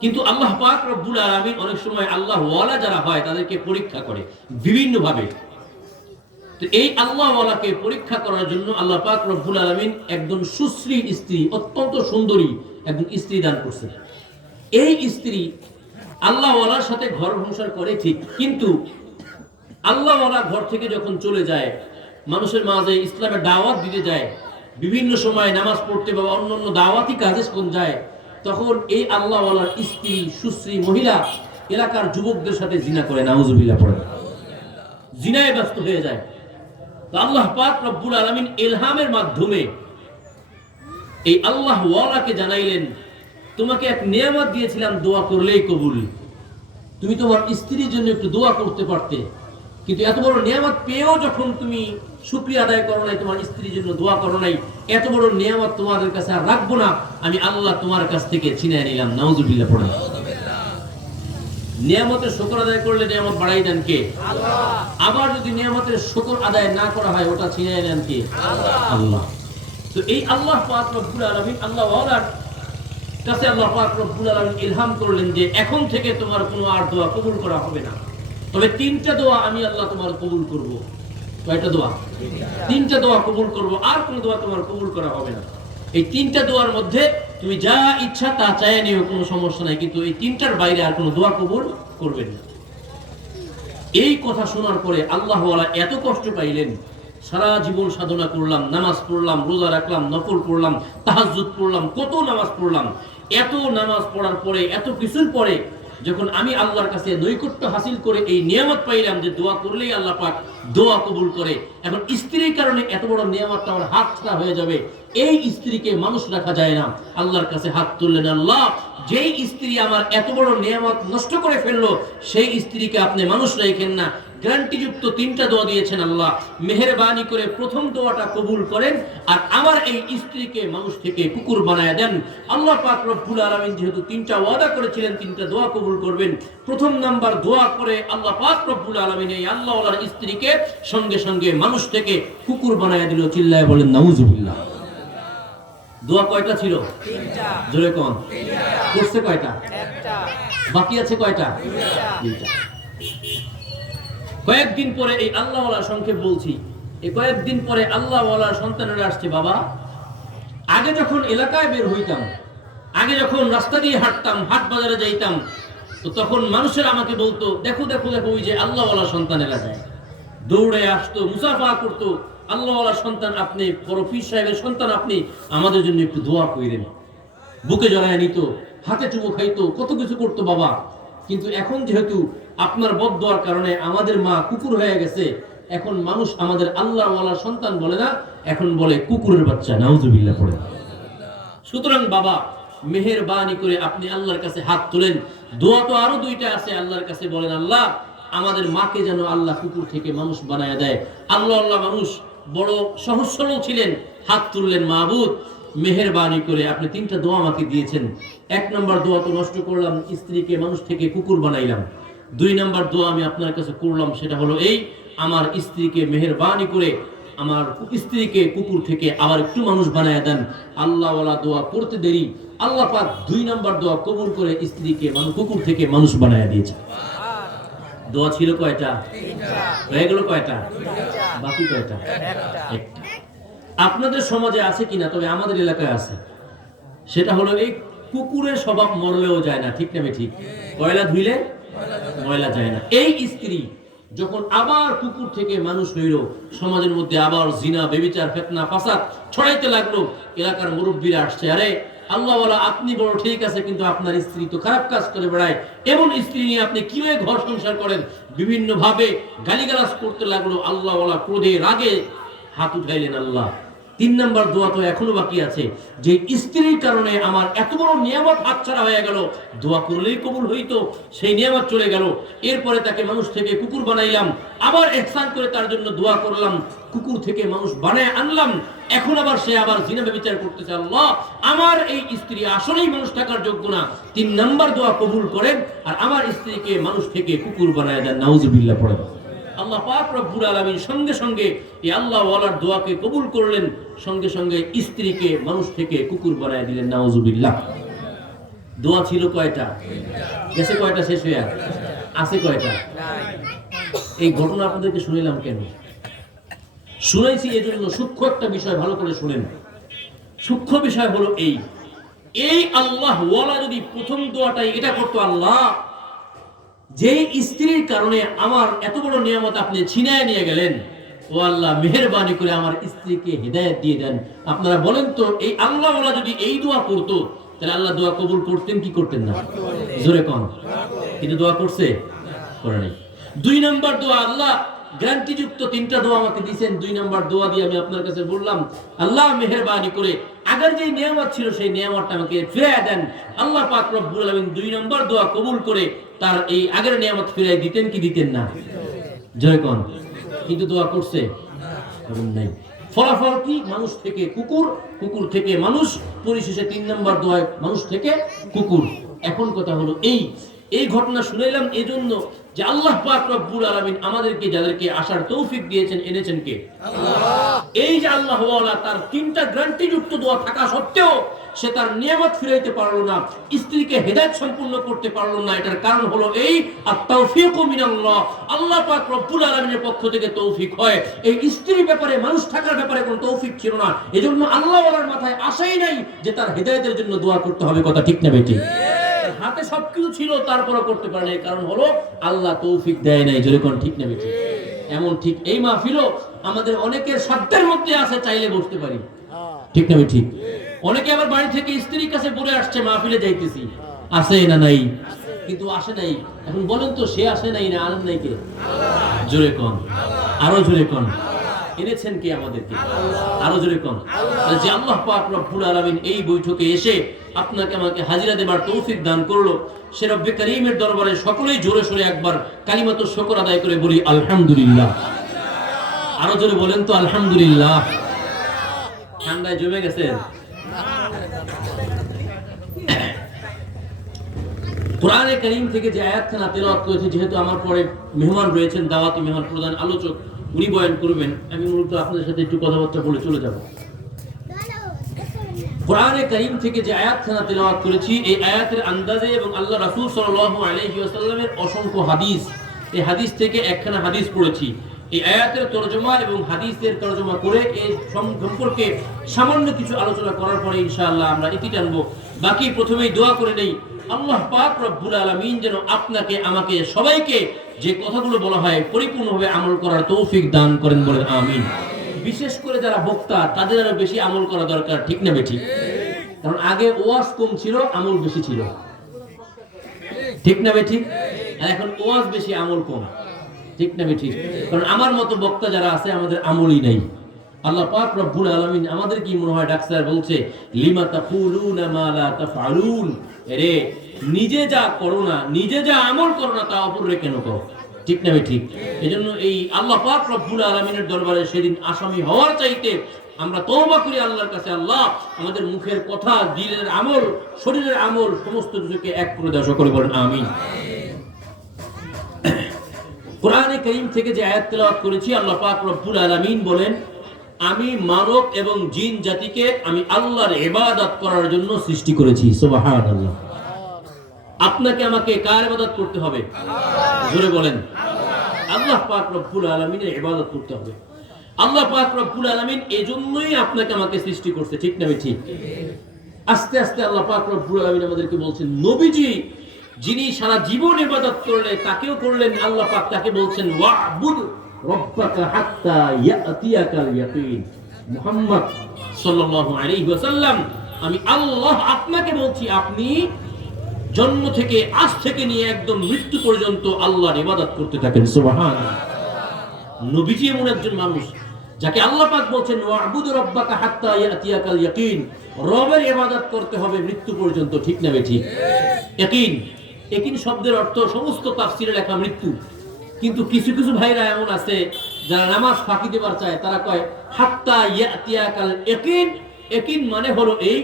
কিন্তু আল্লাহ পাক রব্বুল আলামিন অনেক সময় আল্লাহ ওয়ালা যারা হয় তাদেরকে পরীক্ষা করে বিভিন্ন ভাবে। তো এই আল্লাহ ওয়ালাকে পরীক্ষা করার জন্য আল্লাহ পাক রব্বুল আলামিন একজন সুশ্রী স্ত্রী, অত্যন্ত সুন্দরী একজন স্ত্রী দান করছেন। এই স্ত্রী আল্লাহ ওয়ালার সাথে ঘর সংসার করে ঠিক, কিন্তু আল্লাহ ওয়ালা ঘর থেকে যখন চলে যায়, মানুষের মাঝে ইসলামের দাওয়াত দিতে যায়, বিভিন্ন সময় নামাজ পড়তে বা অন্যান্য দাওয়াতি কাজে যখন যায়, তখন এই আল্লাহ ওয়ালার স্ত্রী সুশ্রী মহিলা এলাকার যুবকদের সাথে জিনা করে, নাউজুবিল্লাহ পড়ে, জিনায় ব্যস্ত হয়ে যায়। তো আল্লাহ পাক রব্বুল আলামিন ইলহামের মাধ্যমে এই আল্লাহ ওয়ালাকে জানাইলেন, তোমাকে এক নিয়ামত দিয়েছিলাম, দোয়া করলেই কবুল। তুমি তোমার স্ত্রীর জন্য একটু দোয়া করতে পারতে, কিন্তু এত বড় নিয়ামত পেয়েও যখন তুমি শুকরিয়া আদায় করো নাই, তোমার স্ত্রীর জন্য দোয়া করো নাই, এত বড় নিয়ামত তোমাদের কাছে আর রাখবো না, আমি আল্লাহ তোমার কাছ থেকে ছিনিয়ে নিলাম, নাউজুবিল্লাহ পড়ে। নিয়ামতের শুকর আদায় করলে নিয়ামত বাড়াই দেন কে? আল্লাহ। আবার যদি নিয়ামতের শুকর আদায় না করা হয়, ওটা ছিনিয়ে নেন কে? আল্লাহ। তো এই আল্লাহ পাক রব্বুল আলামিন আল্লাহ ওয়ালার কাছে আল্লাহ পাক রব্বুল আলামিন ইলহাম করলেন যে এখন থেকে তোমার কোনো আর দোয়া কবুল করা হবে না, তবে তিনটা দোয়া আমি আল্লাহ তোমার কবুল করব। কয়টা দোয়া? তিনটা দোয়া কবুল করব, আর কোনো দোয়া তোমার কবুল করা হবে না। এই তিনটা দোয়ার মধ্যে তুমি যা ইচ্ছা তা চাইয়ে নিও, কোনো সমস্যা নাই, কিন্তু এই তিনটার বাইরে আর কোনো দোয়া কবুল করবেন না। এই কথা শোনার পরে আল্লাহ ওয়ালা এত কষ্ট পাইলেন, সারা জীবন সাধনা করলাম, নামাজ পড়লাম, রোজা রাখলাম, নফল পড়লাম, তাহাজ্জুদ পড়লাম, কত নামাজ পড়লাম, এত নামাজ পড়ার পরে, এত কিছুর পরে যখন আমি আল্লাহর কাছে নৈকট্য হাসিল করে এই নিয়ামত পাইলাম যে দোয়া করলেই আল্লাহ পাক দোয়া কবুল করে, এখন স্ত্রীর কারণে এত বড় নিয়ামতটা আমার হাত ছাড়া হয়ে যাবে, এই স্ত্রীকে মানুষ রাখা যায় না। আল্লাহর কাছে হাত তুললেন, আল্লাহ যেই স্ত্রী আমার এত বড় নিয়ামত নষ্ট করে ফেললো, সেই স্ত্রীকে আপনি মানুষ রাখেন না। গ্যারান্টিযুক্ত তিনটা দোয়া দিয়েছেন আল্লাহ, মেহেরবানি করে প্রথম দোয়াটা কবুল করেন, আর আমার এই স্ত্রীকে মানুষ থেকে কুকুর বানায় দেন। আল্লাহ পাক রব্বুল আলামিন যেহেতু তিনটা ওয়াদা করেছিলেন তিনটা দোয়া কবুল করবেন, প্রথম নাম্বার দোয়া করে আল্লাহ পাক রব্বুল আলামিন এই আল্লাহ ওয়ালার স্ত্রীকে সঙ্গে সঙ্গে মানুষ থেকে কুকুর বানায় দিল। চিল্লায় বলেন নাউজুবিল্লাহ। দোয়া কয়টা ছিল? তিনটা। জোরে কোন? করছে কয়টা? একটা। বাকি আছে কয়টা? দুইটা। কয়েকদিন পরে এই আল্লাহ ওয়ালার সংক্ষেপ বলছি, এই কয়েকদিন পরে আল্লাহ ওয়ালার সন্তানেরা আসছে, বাবা আগে যখন এলাকায় বের হইতাম, আগে যখন রাস্তা দিয়ে হাঁটতাম, হাট বাজারে যাইতাম, তো তখন মানুষের আমাকে বলতো, দেখো দেখো দেখো ওই যে আল্লাহ ওয়ালার সন্তানেরা যায়, দৌড়ে আসতো, মুসাফা করতো, আল্লাহ ওয়ালার সন্তান আপনি, বড় পীর সাহেবের সন্তান আপনি, আমাদের জন্য একটু দোয়া কইরেন। বুকে জড়ায় নিত, হাতে চুমো খাইতো, কত কিছু করতো বাবা। কিন্তু এখন যেহেতু আপনার বদদোয়ার কারণে আমাদের মা কুকুর হয়ে গেছে, এখন মানুষ আমাদের আল্লাহ ওয়ালার সন্তান বলে না, এখন বলে কুকুরের বাচ্চা, নাউজুবিল্লাহ পড়ে। সুতরাং বাবা মেহেরবানি করে আপনি আল্লাহর কাছে হাত তোলেন। দোয়া তো আরো দুইটা আছে, আল্লাহর কাছে বলেন, আল্লাহ আমাদের মাকে যেন আল্লাহ কুকুর থেকে মানুষ বানায় দেয়। আল্লাহ আল্লাহ মানুষ বড় সহজ সরল ছিলেন, হাত তুললেন, মাহবুদ মেহেরবানি করে আপনি তিনটা দোয়া আমাকে দিয়েছেন। এক নম্বর দোয়া তো নষ্ট করলাম, স্ত্রীকে মানুষ থেকে কুকুর বানাইলাম। দুই নম্বর দোয়া আমি আপনার কাছে করলাম, সেটা হলো এই, আমার স্ত্রীকে মেহেরবানি করে আমার স্ত্রীকে কুকুর থেকে আবার একটু মানুষ বানায় দেন। আল্লাহ ওয়ালা দোয়া করতে দেরি, আল্লাহ পাক দুই নম্বর দোয়া কবুল করে স্ত্রীকে কুকুর থেকে মানুষ বানায় দিয়েছে। দোয়া ছিল কয়টা? হয়ে গেল কয়টা? বাকি কয়টা? একটা। আপনাদের সমাজে আছে কিনা, তবে আমাদের এলাকায় আছে, সেটা হলো এই কুকুরের স্বভাব মরলেও যায় না, ঠিক না ঠিক? কয়লা ধুইলে ময়লা যায় না। এই স্ত্রী যখন আবার কুকুর থেকে মানুষ হইল, সমাজের মধ্যে আবার জিনা, বেবিচার, ফিতনা, ফাসাদ ছড়াইতে লাগলো। এলাকার মুরব্বীরা আসছে, আরে আল্লাহ ওয়ালা আপনি বড় ঠিক আছে, কিন্তু আপনার স্ত্রী তো খারাপ কাজ করে বেড়ায়, এমন স্ত্রী নিয়ে আপনি কিভাবে ঘর সংসার করেন? বিভিন্ন ভাবে গালিগালাজ করতে লাগলো। আল্লাহ ওয়ালা ক্রোধে রাগে হাত উঠাইলেন, আল্লাহ 3 নাম্বার দোয়া তো এখনো বাকি আছে, যে স্ত্রীর কারণে আমার এত বড় নিয়ামত হাতছাড়া হয়ে গেল, দোয়া করলেই কবুল হইতো, সেই নিয়ামত চলে গেল। এরপরে তাকে মানুষ থেকে কুকুর বানাইলাম, আবার ইহসান করে তার জন্য দোয়া করলাম, কুকুর থেকে মানুষ বানায় আনলাম, এখন আবার সে আবার জিনা ব্যভিচার করতেছে। আল্লাহ, আমার এই স্ত্রী আসলেই মানুষ থাকার যোগ্য না, 3 নাম্বার দোয়া কবুল করেন আর আমার স্ত্রীকে মানুষ থেকে কুকুর বানায় দেন। নাউজুবিল্লাহ পড়েন। আল্লাহ পাক রব্বুল আলামিন সঙ্গে সঙ্গে এই আল্লাহ ওয়ালার দোয়াকে কবুল করলেন, সঙ্গে সঙ্গে স্ত্রীকে মানুষ থেকে কুকুর বানায় দিলেন। নাউজুবিল্লাহ। দোয়া ছিল কয়টা? গেছে কয়টা? শেষ হয়ে আছে কয়টা? এই ঘটনা আপনাদেরকে শুনিলাম কেন? শুনাইছি এজন্য সূক্ষ্ম একটা বিষয় ভালো করে শুনেন। সূক্ষ্ম বিষয় হলো এই আল্লাহ ওয়ালা যদি প্রথম দোয়াটাই এটা করতো, আল্লাহ যে স্ত্রীর কারণে আমার এত বড় নিয়ামত আপনি ছিনায় নিয়ে গেলেন, ও আল্লাহ মেহেরবানি করে আমার স্ত্রীকে হেদায়েত দিয়ে দেন। আপনারা বলেন তো, এই আল্লাহ ওয়ালা যদি এই দোয়া করতো তাহলে আল্লাহ দোয়া কবুল করতেন কি করতেন না? জোরে কোন? কিন্তু দোয়া করছে? করে নাই। 2 নাম্বার দোয়া, আল্লাহ গ্যারান্টিযুক্ত 3টা দোয়া আমাকে দিয়েছেন। 2 নাম্বার দোয়া দিয়ে আমি আপনার কাছে বললাম, আল্লাহ মেহেরবানি করে আগের যে নিয়ামত ছিল সেই নিয়ামতটা আমাকে ফিরিয়ে দেন। আল্লাহ পাক রব্বুল আলামিন 2 নাম্বার দোয়া কবুল করে তার এই আগের নিয়ামত ফিরিয়ে দিতেন কি দিতেন না? জয় কোন? কিন্তু দোয়া করছে? করেন নাই। ফলাফল কি? মানুষ থেকে কুকুর, কুকুর থেকে মানুষ, পরিশেষে 3 নাম্বার দোয়ায় মানুষ থেকে কুকুর। এখন কথা হলো এই ঘটনা শুনাইলাম এজন্য যে আল্লাহ পাক রব্বুল আলামিন আমাদেরকে যাদেরকে আসার তৌফিক দিয়েছেন, এনেছেন কে? আল্লাহ। এই যে আল্লাহ ওয়ালা তার 3টা গ্যারান্টিযুক্ত দোয়া থাকা সত্ত্বেও সে তার নিয়ামত ফিরাইতে পারলো না, স্ত্রীকে হেদায়েত সম্পূর্ণ করতে পারলো না। এটার কারণ হলো এই আত-তাওফীকু মিনাল্লাহ। আল্লাহ পাক রব্বুল আলামিনের পক্ষ থেকে তৌফিক হয়। এই স্ত্রীর ব্যাপারে, মানুষ থাকার ব্যাপারে কোনো তৌফিক ছিল না। এজন্য আল্লাহ ওয়ালার মাথায় আশাই নাই যে তার হেদায়েতের জন্য দোয়া করতে হবে। কথা ঠিক না বেটি? হাতে সবকিছু ছিল, তারপরও করতে পারে না। কারণ হলো আল্লাহ তৌফিক দেয় নাই। যেরকম ঠিক না বেটি? এমন ঠিক এই মাহফিলও আমাদের অনেকের সাধ্যের মধ্যে আছে, চাইলে বসতে পারি। ঠিক না বেটি? অনেকে আবার বাড়ি থেকে স্ত্রীর কাছে বলে আসছে মাহফিলে যাইতেছি, আছে না নাই? কিন্তু আসে নাই। এখন বলেন তো, সে আসে নাই না আনেন নাই কে? জোরে কোন, আরো জোরে কোন। এনেছেন কে আমাদেরকে? আরো জোরে কোন। যে আল্লাহ পাক রব্বুল আলামিন এই বৈঠকে এসে আপনাকে আমাকে হাজিরা দেবার তৌফিক দান করলো, সে রব্বে কারীমের দরবারে সকলেই জোরে সোরে একবার কালিমাতুশ শুকর আদায় করে বলি আলহামদুলিল্লাহ। আরো জোরে বলেন তো আলহামদুলিল্লাহ। ঠান্ডায় জমে গেছেন? কোরআনে কারীম থেকে যে আয়াতখানা তেলাওয়াত করেছি, যেহেতু আমার পরে মেহমান রয়েছেন, দাওয়াতি মেহমান, প্রধান আলোচক, উনি বয়ান করবেন, আমি মূলত আপনাদের সাথে একটু কথাবার্তা বলে চলে যাব। কোরআনে কারীম থেকে যে আয়াতখানা তেলাওয়াত করেছি, এই আয়াতের আন্দাজে এবং আল্লাহ রাসূল সাল্লাল্লাহু আলাইহি ওয়াসাল্লামের অসংখ্য হাদিস, এই হাদিস থেকে একখানা হাদিস পড়েছি। এই আয়াতের তরজমা এবং হাদিসের তরজমা করে এই সম্পর্কে সামান্য কিছু আলোচনা করার পরে ইনশাআল্লাহ আমরা ইতি টানবো। বাকি প্রথমেই দোয়া করে নেই, আল্লাহ পাক রব্বুল আলামিন যেন আপনাকে, আমাকে, সবাইকে যে কথাগুলো বলা হয় পরিপূর্ণভাবে আমল করার তৌফিক দান করেন, বলেন আমিন। বিশেষ করে যারা বক্তা, তাদের আরো বেশি আমল করা দরকার। ঠিক না বেঠিক? কারণ আগে ওয়াজ কম ছিল, আমল বেশি ছিল। ঠিক না বেঠিক? আর এখন ওয়াজ বেশি, আমল কম। ঠিক না বেঠিক? কারণ আমার মতো বক্তা যারা আছে, আমাদের আমলই নাই। আল্লাহ পাক রব্বুল আলামিন আমাদের কি মনে হয়, ডাক্তার বলছে লিমা তাকুলুনা মা লা তাফআলুন, এরে নিজে যা করো না, নিজে যা আমল করো না, তা অপররে কেন করো? ঠিক না ভাই? ঠিক। এজন্য এই আল্লাহ পাক রব্বুল আলামিনের দরবারে সেদিন আসামি হওয়ার চাইতে আমরা তওবা করি আল্লাহর কাছে, আল্লাহ আমাদের মুখের কথা, দিলের আমল, শরীরের আমল সমস্ত কিছুকে এক করে দাও। সকলে বলেন আমিন। কোরআনে কারীম থেকে যে আয়াত তেলাওয়াত করেছি, আল্লাহ পাক রব্বুল আলামিন বলেন, আমি মানব এবং জিন জাতিকে আমি আল্লাহর ইবাদত করার জন্য সৃষ্টি করেছি। সুবহানাল্লাহ। আপনাকে আমাকে কার ইবাদত করতে হবে? জোরে বলেন। আল্লাহ পাক রব্বুল আলামিনের ইবাদত করতে হবে। আল্লাহ পাক রব্বুল আলামিন এজন্যই আপনাকে আমাকে সৃষ্টি করছে। ঠিক না? ঠিক। আস্তে আস্তে আল্লাহ পাক রব্বুল আলামিন আমাদেরকে বলছেন, নবীজি যিনি সারা জীবন ইবাদত করলেন, তাকেও করলেন আল্লাহ পাক, তাকে বলছেন ওয়া'বুদ রাব্বাকা হাত্তা ইয়াতিয়াকাল ইয়াকিন। মুহাম্মদ সাল্লাল্লাহু আলাইহি ওয়াসাল্লাম, আমি আল্লাহ আপনাকে বলছি, আপনি জন্ম থেকে, আজ থেকে নিয়ে একদম মৃত্যু পর্যন্ত আল্লাহর ইবাদত করতে থাকেন। সুবহানাল্লাহ। নবীজি এমন একজন মানুষ যাকে আল্লাহ পাক বলছেন ওয়া'বুদ রাব্বাকা হাত্তা ইয়াতিয়াকাল ইয়াকিন, রবের ইবাদত করতে হবে মৃত্যু পর্যন্ত, ঠিক না বেঠিক? ইয়াকিন, ইয়াকিন শব্দের অর্থ সমস্ত তাফসিরে লেখা মৃত্যু, কিন্তু কিছু কিছু ভাইরা এমন আছে যারা নামাজ ফাঁকি দেবার চায়, তারা কয় হাত্তা ইয়াতিয়াকাল ইয়াকিন। ইয়াকিন মানে হলো এই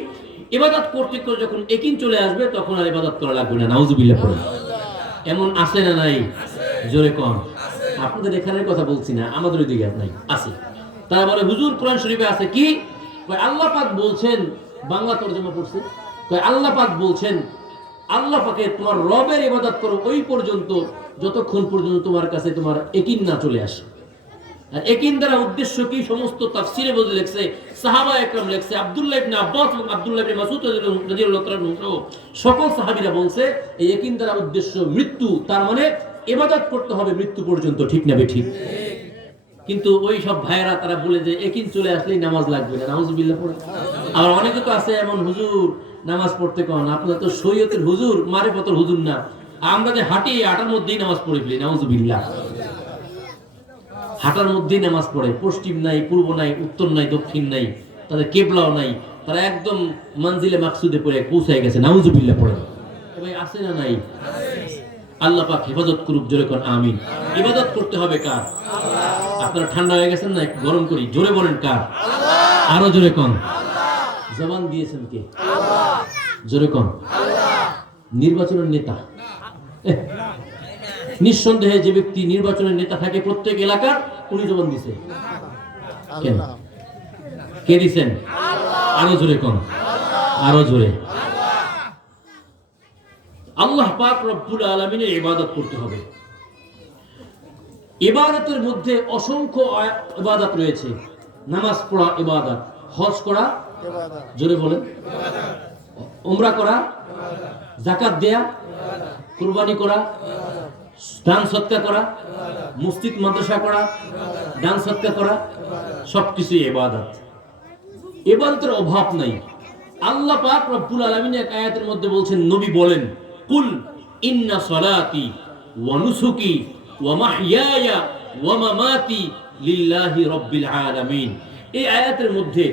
ইবাদত করতে করে যখন ইয়াকিন চলে আসবে তখন আর ইবাদত করা লাগবে না। নাউজুবিল্লাহ পড়ে। এমন আছে না নাই? জোরে কম। আপনাদের এখানের কথা বলছি না, আমাদের ওইদিকে নাই, আছে। তারা বলে হুজুর কোরআন শরীফে আছে কি? আল্লাহ পাক বলছেন, বাংলা তরজমা পড়ছে, আল্লাহ পাক বলছেন আল্লাহ পাকে তোমার রবের ইবাদত করো ওই পর্যন্ত যতক্ষণ পর্যন্ত তোমার কাছে তোমার ইয়াকিন না চলে আসে। আর ইয়াকিন দ্বারা উদ্দেশ্য কি? সমস্ত তাফসীরে বলে লেখছে, সাহাবা একরাম লেখছে, আব্দুল্লাহ ইবনে আব্বাস এবং আব্দুল্লাহ ইবনে মাসউদ রাদিয়াল্লাহু তাআলা সকল সাহাবীরা বলছে এই ইয়াকিন দ্বারা উদ্দেশ্য মৃত্যু, তার মানে ইবাদত করতে হবে মৃত্যু পর্যন্ত, ঠিক না বেঠিক? কিন্তু ওই সব ভাইয়েরা তারা বলে যে ইয়াকিন চলে আসলেই নামাজ লাগবে না। নাউজুবিল্লাহ পড়ে। আর অনেকে তো আছে এমন, হুজুর নামাজ পড়তে কোন, আপনারা তো শরীয়তের হুজুর, মারিফতের হুজুর না, আমরা যে হাঁটি হাঁটার মধ্যেই নামাজ পড়ে ফেলি। নাউজুবিল্লাহ। হাঁটার মধ্যেই নামাজ পড়ে, পশ্চিম নাই, পূর্ব নাই, উত্তর নাই, দক্ষিণ নাই, তাদের কেবলাও নাই, তারা একদম মঞ্জিলে মাকসুদে পড়ে পৌঁছায় গেছে। নাউজুবিল্লাহ পড়ে। ভাই আছে না নাই? আল্লাহ পাক হেফাজত করুক, জোরে কোন আমিন। ইবাদত করতে হবে কার? আপনারা ঠান্ডা হয়ে গেছেন না? একটু গরম করি, জোরে বলেন কার? আরো জোরে কোন। জবান দিয়েছেন কে? জোরে কোন। নির্বাচনের নেতা। নিঃসন্দেহে যে ব্যক্তি নির্বাচনের নেতা থাকে প্রত্যেক এলাকার, উনি জবান দিছে। কেন? কে দিছেন? আরো জোরে কোন। আরো জোরে। আল্লাহ পাক রব্বুল আলামিনের ইবাদত করতে হবে। ইবাদতের মধ্যে অসংখ্য ইবাদত রয়েছে। নামাজ পড়া ইবাদত, হজ করা ইবাদত, জোরে বলেন, উমরা করা, যাকাত দেয়া, কুরবানি করা, দান সদকা করা, মসজিদ মাদ্রাসা করা, দান সদকা করা, সবকিছুই ইবাদত। ইবাদতের অভাব নাই। আল্লাহ পাক রব্বুল আলামিন এক আয়াতের মধ্যে বলছেন, নবী বলেন, কুল ইন্না সলাতি ওয়া নুসুকি ওয়া মাহইয়ায়া ওয়া মামাতি লিল্লাহি রাব্বিল আলামিন। এই আয়াতের মধ্যে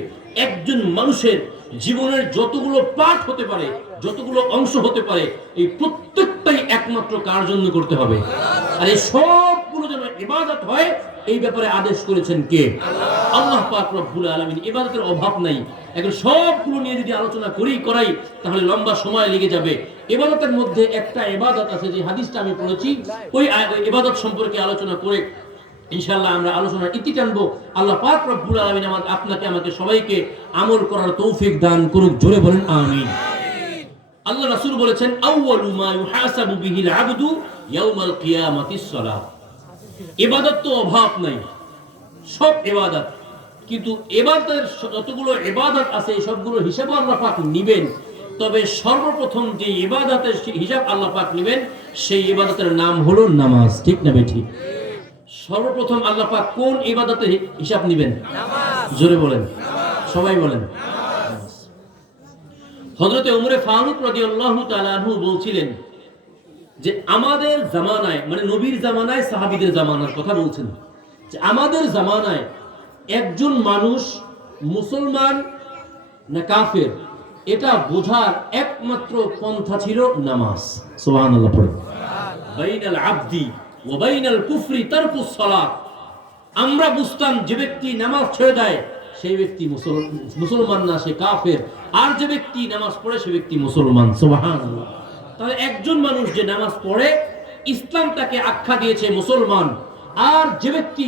একজন মানুষের জীবনের যতগুলো পার্ট হতে পারে, যতগুলো অংশ হতে পারে, এই প্রত্যেকটাই একমাত্র কার জন্য করতে হবে? আর এই সবগুলো যেন ইবাদত হয়, এই ব্যাপারে আদেশ করেছেন কে? আল্লাহ পাক রব্বুল আলামিন। ইবাদতের অভাব নাই। এখন সবগুলো নিয়ে যদি আলোচনা করাই তাহলে লম্বা সময় লেগে যাবে। ইবাদতের মধ্যে একটা ইবাদত আছে, যে হাদিসটা আমি পড়েছি, ওই ইবাদত সম্পর্কে আলোচনা করে ইনশাআল্লাহ আমরা আলোচনার ইতি টানবো। আল্লাহ পাক রব্বুল আলামিন আপনাকে আমাকে সবাইকে আমল করার তৌফিক দান করুক, জোরে বলেন আমিন। আল্লাহ রাসূল বলেছেন, আউয়ালু মা ইউহাসাবু বিহিল আবদু ইয়াউমাল কিয়ামাতিস সালাত। ইবাদত তো অভাব নাই, সব ইবাদত, কিন্তু ইবাদতের যতগুলো ইবাদত আছে সবগুলো হিসাব আল্লাহ পাক নেবেন। তবে সর্বপ্রথম যে ইবাদতের হিসাব আল্লাহ পাক নেবেন, সেই ইবাদতের নাম হলো নামাজ, ঠিক না বেঠিক? সর্বপ্রথম আল্লাহ পাক কোন ইবাদতের হিসাব নেবেন? নামাজ। জোরে বলেন, সবাই বলেন। হযরতে ওমরে ফারুক রাদিয়াল্লাহু তাআলা আনহু বলছিলেন যে আমাদের জামানায়, মানে নবীর জামানায়, সাহাবীদের জামানার কথা বলছেন, যে আমাদের জামানায় একজন মানুষ মুসলমান না কাফের এটা বোঝার একমাত্র পন্থা ছিল নামাজ। সুবহানাল্লাহ পড়ে। বাইনাল আবদি ওয়া বাইনাল কুফরি তারকুস সালাত। আমরা বুঝতাম যে ব্যক্তি নামাজ ছেড়ে দেয় সেই ব্যক্তি মুসলমান না, সে কাফের। আর যে ব্যক্তি নামাজ পড়ে সে ব্যক্তি মুসলমান। সুবহানাল্লাহ। তাহলে একজন মানুষ যে নামাজ পড়ে, ইসলাম তাকে আখ্যা দিয়েছে মুসলমান। আর যে ব্যক্তি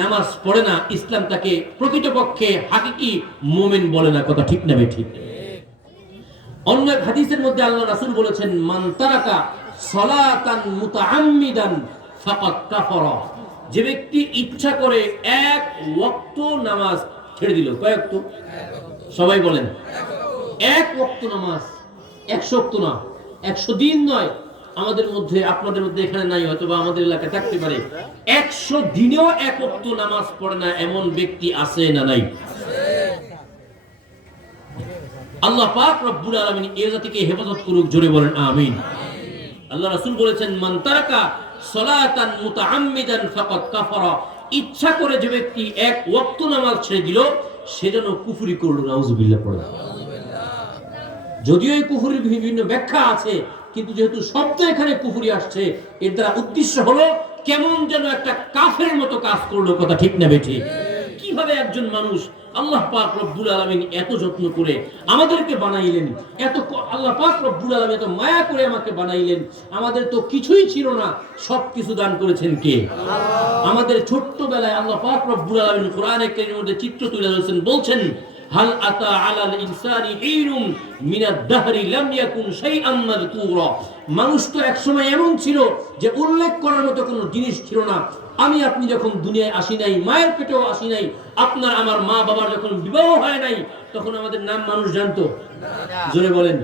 নামাজ পড়ে না, ইসলাম তাকে প্রকৃতপক্ষে হাকিকি মুমিন বলে না। কথা ঠিক না বেঠিক? অন্য এক হাদিসের মধ্যে আল্লাহ রাসূল বলেছেন, মান তারাকা সালাতান মুতাআম্মিদান ফাকাদ কাফারা। যে ব্যক্তি ইচ্ছা করে এক ওয়াক্ত নামাজ ছেড়ে দিল। কয় ওয়াক্ত? সবাই বলেন। এক ওয়াক্ত নামাজ, 100 ওয়াক্ত না, 100 দিন নয়। আমাদের মধ্যে, আপনাদের মধ্যে এখানে নাই, হয়তো বা আমাদের এলাকায় থাকতে পারে, 100 দিনেও এক ওয়াক্ত নামাজ পড়ে না এমন ব্যক্তি আছে না নাই? আল্লাহ পাক রব্বুল আলামিন এই জাতিকে হেফাজত করুক, জোরে বলেন আমিন। আল্লাহ রাসূল বলেছেন, মান তারাকা সালাতান মুতাআম্মিদান ফাকাদ কাফারা। ইচ্ছা করে যে ব্যক্তি এক ওয়াক্ত নামাজ ছেড়ে দিল সে যেন কুফরি করলো, নাউজুবিল্লাহ পড়ে। যদিও এই কুফরির বিভিন্ন ব্যাখ্যা আছে, কিন্তু যেহেতু শব্দ এখানে কুফরি আসছে, এর দ্বারা উদ্দেশ্য হলো কেমন যেন একটা কাফের মতো কাজ করলো, কথা ঠিক না বেঠি? কিভাবে একজন মানুষ, আল্লাহ পাক রব্বুল আলামিন এত যত্ন করে আমাদেরকে বানাইলেন, এত আল্লাহ পাক রব্বুল আলামিন এত মায়া করে আমাকে বানাইলেন, আমাদের তো কিছুই ছিল না, সবকিছু দান করেছেন কে? আমাদের ছোট্টবেলায় আল্লাহ পাক রব্বুল আলামিন কোরআনে কারীমের মধ্যে চিত্র তুলে ধরেছেন, বলছেন হাল আতা আলাল ইনসানি হিনুম মিনাদ দাহরি লাম ইয়াকুন শাইআম মাযকুরা। মানুষ তো একসময় এমন ছিল যে উল্লেখ করার মতো কোনো জিনিস ছিল না। আমি আপনি যখন দুনিয়ায় আসি নাই, মায়ের পেটেও আসি নাই, আপনার আমার মা বাবার যখন বিবাহ হয় নাই, তখন আমাদের নাম মানুষ জানতো? জোরে বলেন।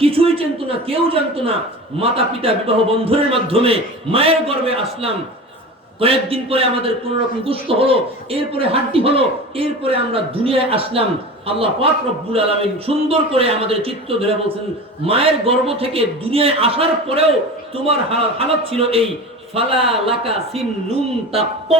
কিছুই জানতো না, কেউ জানতো না। মাতা পিতা বিবাহ বন্ধনের মাধ্যমে মায়ের গর্ভে আসলাম, কয়েকদিন পরে আমাদের কোন রকম গোশত হলো, এরপরে হাড্ডি হলো, এরপরে আমরা দুনিয়ায় আসলাম। আল্লাহ পাক রব্বুল আলামিন সুন্দর করে আমাদের চিত্র ধরে বলছেন, মায়ের গর্ভ থেকে দুনিয়ায় আসার পরেও তোমার হালত ছিল এই, ফালা লাকা সিন্নুম তাক্ক,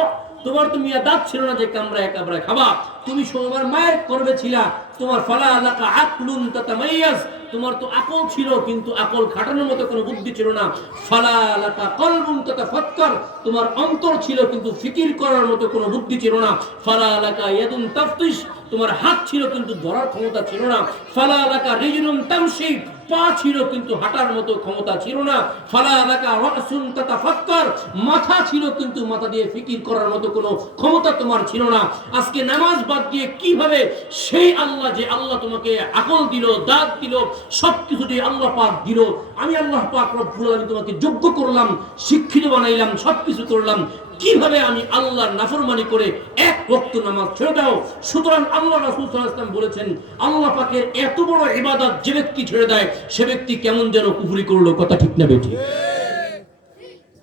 তোমার তুমি দাঁত ছিল না যে কামড়ায় কামড়ায় খাবা। তুমি তোমার মায়ের গর্ভে ছিলা, তোমার ফালা লাকা আকলুন তাতামাইয়াজ, তোমার তো আকল ছিল কিন্তু আকল খাটানোর মতো কোনো বুদ্ধি ছিল না। ফালা লাকা কলবুন তাতাফাক্কার, তোমার অন্তর ছিল কিন্তু ফিকির করার মতো কোনো বুদ্ধি ছিল না। ফালা লাকা ইয়াদুন তাফতিশ, তোমার হাত ছিল কিন্তু ধরার ক্ষমতা ছিল না। ফালা লাকা রিজলুন তামশি, পা ছিল কিন্তু হাঁটার মতো ক্ষমতা ছিল না। ফালা লাকা রাসুন তাতাফাক্কার, মাথা ছিল কিন্তু মাথা দিয়ে ফিকির করার মতো কোনো ক্ষমতা তোমার ছিল না। আজকে নামাজ বাদ দিয়ে কিভাবে সেই আল্লাহ, যে আল্লাহ তোমাকে আকল দিল, দাঁত দিল, সবকিছু দিয়ে আল্লাহ পাক দিল, আমি আল্লাহ পাক রব্বুল আলামিন তোমাকে যোগ্য করলাম, শিক্ষিত বানাইলাম, সবকিছু করলাম, কিভাবে আমি আল্লাহর নাফরমানি করে এক ওয়াক্ত নামাজ ছেড়ে দাও? সুতরাং আল্লাহ রাসূল সাল্লাল্লাহু আলাইহি ওয়াসাল্লাম বলেছেন, আল্লাহ পাকের এত বড় ইবাদত যে ব্যক্তি ছেড়ে দেয় সে ব্যক্তি কেমন যেন কুফরি করলো, কথা ঠিক না বেঠিক?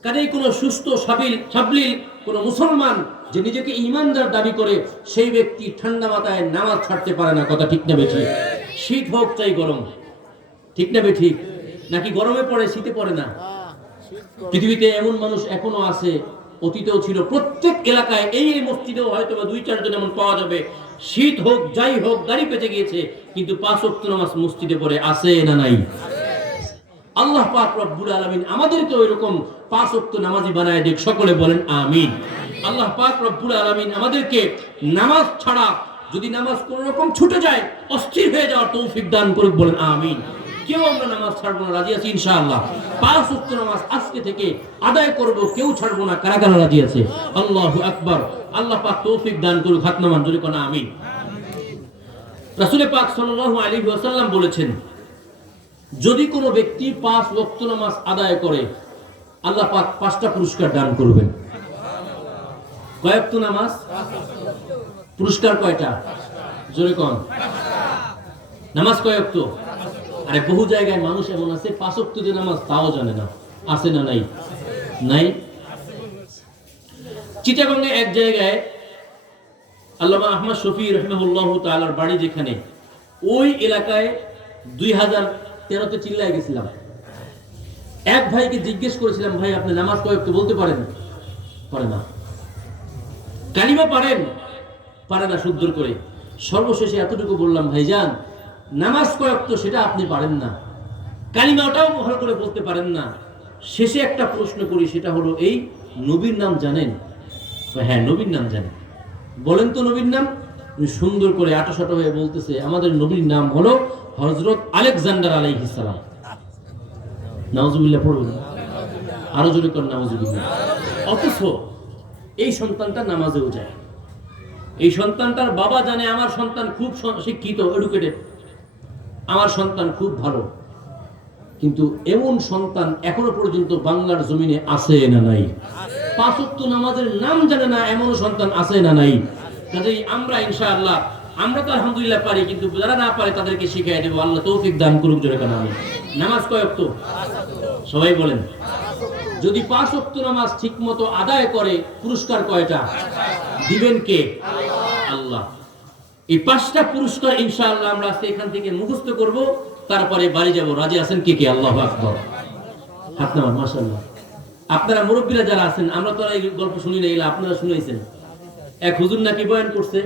কাজেই কোনো সুস্থ সাবলীল কোন মুসলমান যে নিজেকে ঈমানদার দাবি করে সেই ব্যক্তি ঠান্ডা মাথায় নামাজ ছাড়তে পারে না, কথা ঠিক না বেঠিক? শীত হোক চাই গরম, ঠিক না বেঠিক? নাকি গরমে পড়ে শীতে পড়ে না? পৃথিবীতে এমন মানুষ এখনো আছে, অতীতেও ছিল, প্রত্যেক এলাকায়, এই মসজিদেও হয়তো বা 2-4 জন এমন পাওয়া যাবে, শীত হোক যাই হোক দাড়ি পেঁচে গিয়েছে কিন্তু 5 ওয়াক্ত নামাজ মসজিদে পড়ে, আছে না নাই? আল্লাহ পাক রব্বুল আলামিন আমাদেরকে ওইরকম 5 ওয়াক্ত নামাজি বানায় দেখ, সকলে বলেন আমিন। আল্লাহ পাক রব্বুল আলামিন আমাদেরকে নামাজ ছাড়া, যদি নামাজ কোন রকম ছুটে যায়, অস্থির হয়ে যাওয়ার তৌফিক দান করুক, বলেন আমিন। কেউ আমরা নামাজ ছাড়বো না, রাজি আছি ইনশাআল্লাহ? 5 ওয়াক্ত নামাজ আজকে থেকে আদায় করব, কেউ ছাড়বো না। কারা কারা রাজি আছে? আল্লাহু আকবার। আল্লাহ পাক তৌফিক দান করুক, হাত নামান জোরে কোন আমিন। রাসূল পাক সাল্লাল্লাহু আলাইহি ওয়াসাল্লাম বলেছেন, যদি কোনো ব্যক্তি 5 ওয়াক্ত নামাজ আদায় করে আল্লাহ পাক 5টা পুরস্কার দান করবেন। কয় ওয়াক্ত নামাজ? পুরস্কার কয়টা? জোরে কোন। নামাজ কয় ওয়াক্ত? আরে বহু জায়গায় মানুষ এমন আছে 5 ওয়াক্ত যে নামাজ তাও জানে না, আছে না নাই? নাই। চিটাগংয়ে এক জায়গায় আল্লামা আহমদ শফি রাহিমাহুল্লাহ তাআলার বাড়ি, যেখানে ওই এলাকায় 2013-তে চিল্লায় গেছিলাম। এক ভাইকে জিজ্ঞেস করেছিলাম, ভাই আপনি নামাজ কয় ওয়াক্ত বলতে পারেন? পারে না। কালিমা পারেন? পারে না শুদ্ধ করে। সর্বশেষে এতটুকু বললাম, ভাইজান নামাজ কয় ওয়াক্ত সেটা আপনি পারেন না, কালিমাটাও ভালো করে বলতে পারেন না। শেষে একটা প্রশ্ন করি, সেটা হলো এই, নবীর নাম জানেন? হ্যাঁ নবীর নাম জানেন। বলেন তো নবীর নাম। সুন্দর করে আটাশাটো হয়ে বলতেছে, আমাদের নবীর নাম হলো হযরত আলেকজান্ডার আলাইহিস সালাম। নাউজুবিল্লাহ পড়ুন, আরো জোরে করেন নাউজুবিল্লাহ। অথচ এই সন্তানটা নামাজেও যায়, এই সন্তানটার বাবা জানে আমার সন্তান খুব শিক্ষিত, এডুকেটেড, আমার সন্তান খুব ভালো, কিন্তু এমন সন্তান এখনো পর্যন্ত বাংলার জমিনে আছে না নাই? 5 ওয়াক্ত নামাজের নাম জানে না এমন সন্তান আছে না নাই? কাজেই আমরা ইনশাআল্লাহ, আমরা তো আলহামদুলিল্লাহ পারি, কিন্তু যারা না পারে তাদেরকে শিখিয়ে দেব। আল্লাহ তৌফিক দান করুক জোরে কানা আমিন। নামাজ কয় ওয়াক্ত? সবাই বলেন। যদি 5 ওয়াক্ত নামাজ ঠিকমতো আদায় করে পুরস্কার কয়টা দিবেন? কে? আল্লাহ। এই 5টা পুরস্কার ইনশাআল্লাহ আমরা আজকে এখান থেকে মুখস্থ করব, তারপরে বাড়ি যাব। রাজি আছেন কে কে? আল্লাহু আকবার। হাত নামান। মাশাআল্লাহ। আপনারা মুরব্বীরা যারা আছেন, আমরা তো এই গল্প শুনি না, এগুলো আপনারা শুনাইছেন। এক হুজুর নাকি বয়ান করছে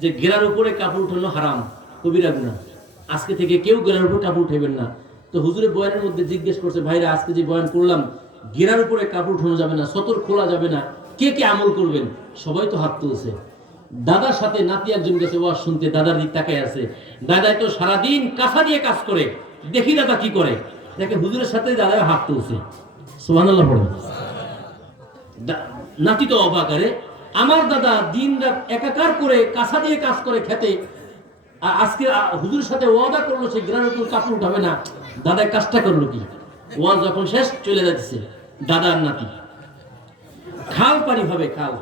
যে গেরার উপরে কাপড় উঠানো হারাম, কবিরা গুনাহ, আজকে থেকে কেউ গেরার উপর কাপড় উঠাবেন না। তো হুজুরের বয়ানের মধ্যে জিজ্ঞেস করছে, ভাইরা আজকে যে বয়ান করলাম গেরার উপরে কাপড় উঠানো যাবে না, সতর খোলা যাবে না, কে কে আমল করবেন? সবাই তো হাত তুলছে। দাদার সাথে নাতি একজন গেছে ওয়াজ শুনতে, দাদার দিক তাকায় আছে। দাদাই তো সারাদিন কাঁথা দিয়ে কাজ করে, দেখি দাদা কি করে। দেখে হুজুরের সাথে দাদা হাত তুলছে। সুবহানাল্লাহ পড়ে। নাতি তো অবাক, আরে আমার দাদা দিন রাত একাকার করে কাঁথা দিয়ে কাজ করে খেতে, আজকে হুজুরের সাথে ওয়াদা করলো সে গ্রামের উপর কাপড় উঠাবে না, দাদা কাজটা করলো কি? ওয়াজ যখন শেষ চলে যাচ্ছে দাদা আর নাতি। খাল পানি হবে, খাল,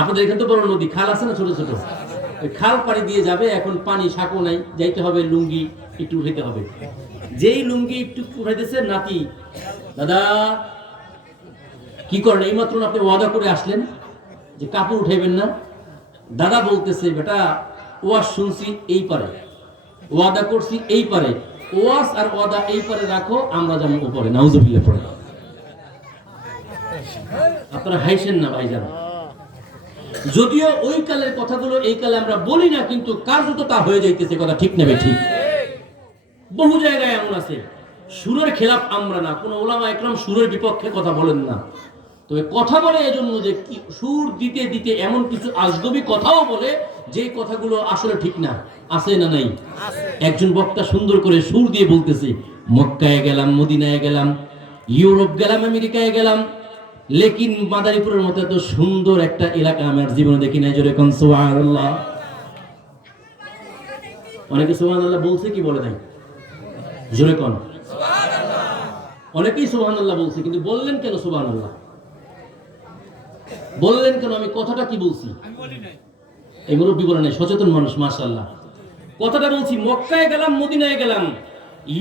আপনাদের এখানে তো বড় নদী, খাল আছে না ছোট ছোট, ওই খাল পানি দিয়ে যাবে। এখন পানি সাঁকো নাই, যাইতে হবে লুঙ্গি একটু উঠাইতে হবে। যেই লুঙ্গি একটু উঠাইতেছে নাতি, দাদা কি করেন? এইমাত্র আপনি ওয়াদা করে আসলেন যে কাপড় উঠাইবেন না। দাদা বলতেছে, বেটা ওয়াজ শুনছি এই পারে, ওয়াদা করছি এই পারে, ওয়াজ আর ওয়াদা এই পারে রাখো, আমরা যেমন উপরে। নাউজুবিল্লাহ পড়ে। আপনারা হাইছেন না ভাইজান। যদিও ওই কালের কথাগুলো এই কালে আমরা বলি না, কিন্তু কার্যত তা হয়ে যাইতেছে। কথা ঠিক নেবে ঠিক। বহু জায়গায় এমন আছে সুরের খেলাফ আমরা না, কোন ওলামা একরাম সুরের বিপক্ষে কথা বলেন না। তবে কথা বলে এজন্য যে সুর দিতে দিতে এমন কিছু আজগবি কথাও বলে যে কথাগুলো আসলে ঠিক না। আছে না নাই? একজন বক্তা সুন্দর করে সুর দিয়ে বলতেছে, মক্কায় গেলাম, মদিনায় গেলাম, ইউরোপ গেলাম, আমেরিকায় গেলাম, লেকিন মাদারীপুরের মতো এত সুন্দর একটা এলাকা আমার জীবনে দেখি নাই। জোরে কোন সুবহানাল্লাহ। অনেকে সুবহানাল্লাহ বলছে কি বলে নাই? জোরে কোন সুবহানাল্লাহ। অনেকেই সুবহানাল্লাহ বলছে, কিন্তু বললেন কেন সুবহানাল্লাহ? বললেন কেন? আমি কথাটা কি বলছি? এই মুরব্বী বলে নাই, সচেতন মানুষ, মাশাআল্লাহ। কথাটা বলছি, মক্কায় গেলাম, মদিনায় গেলাম,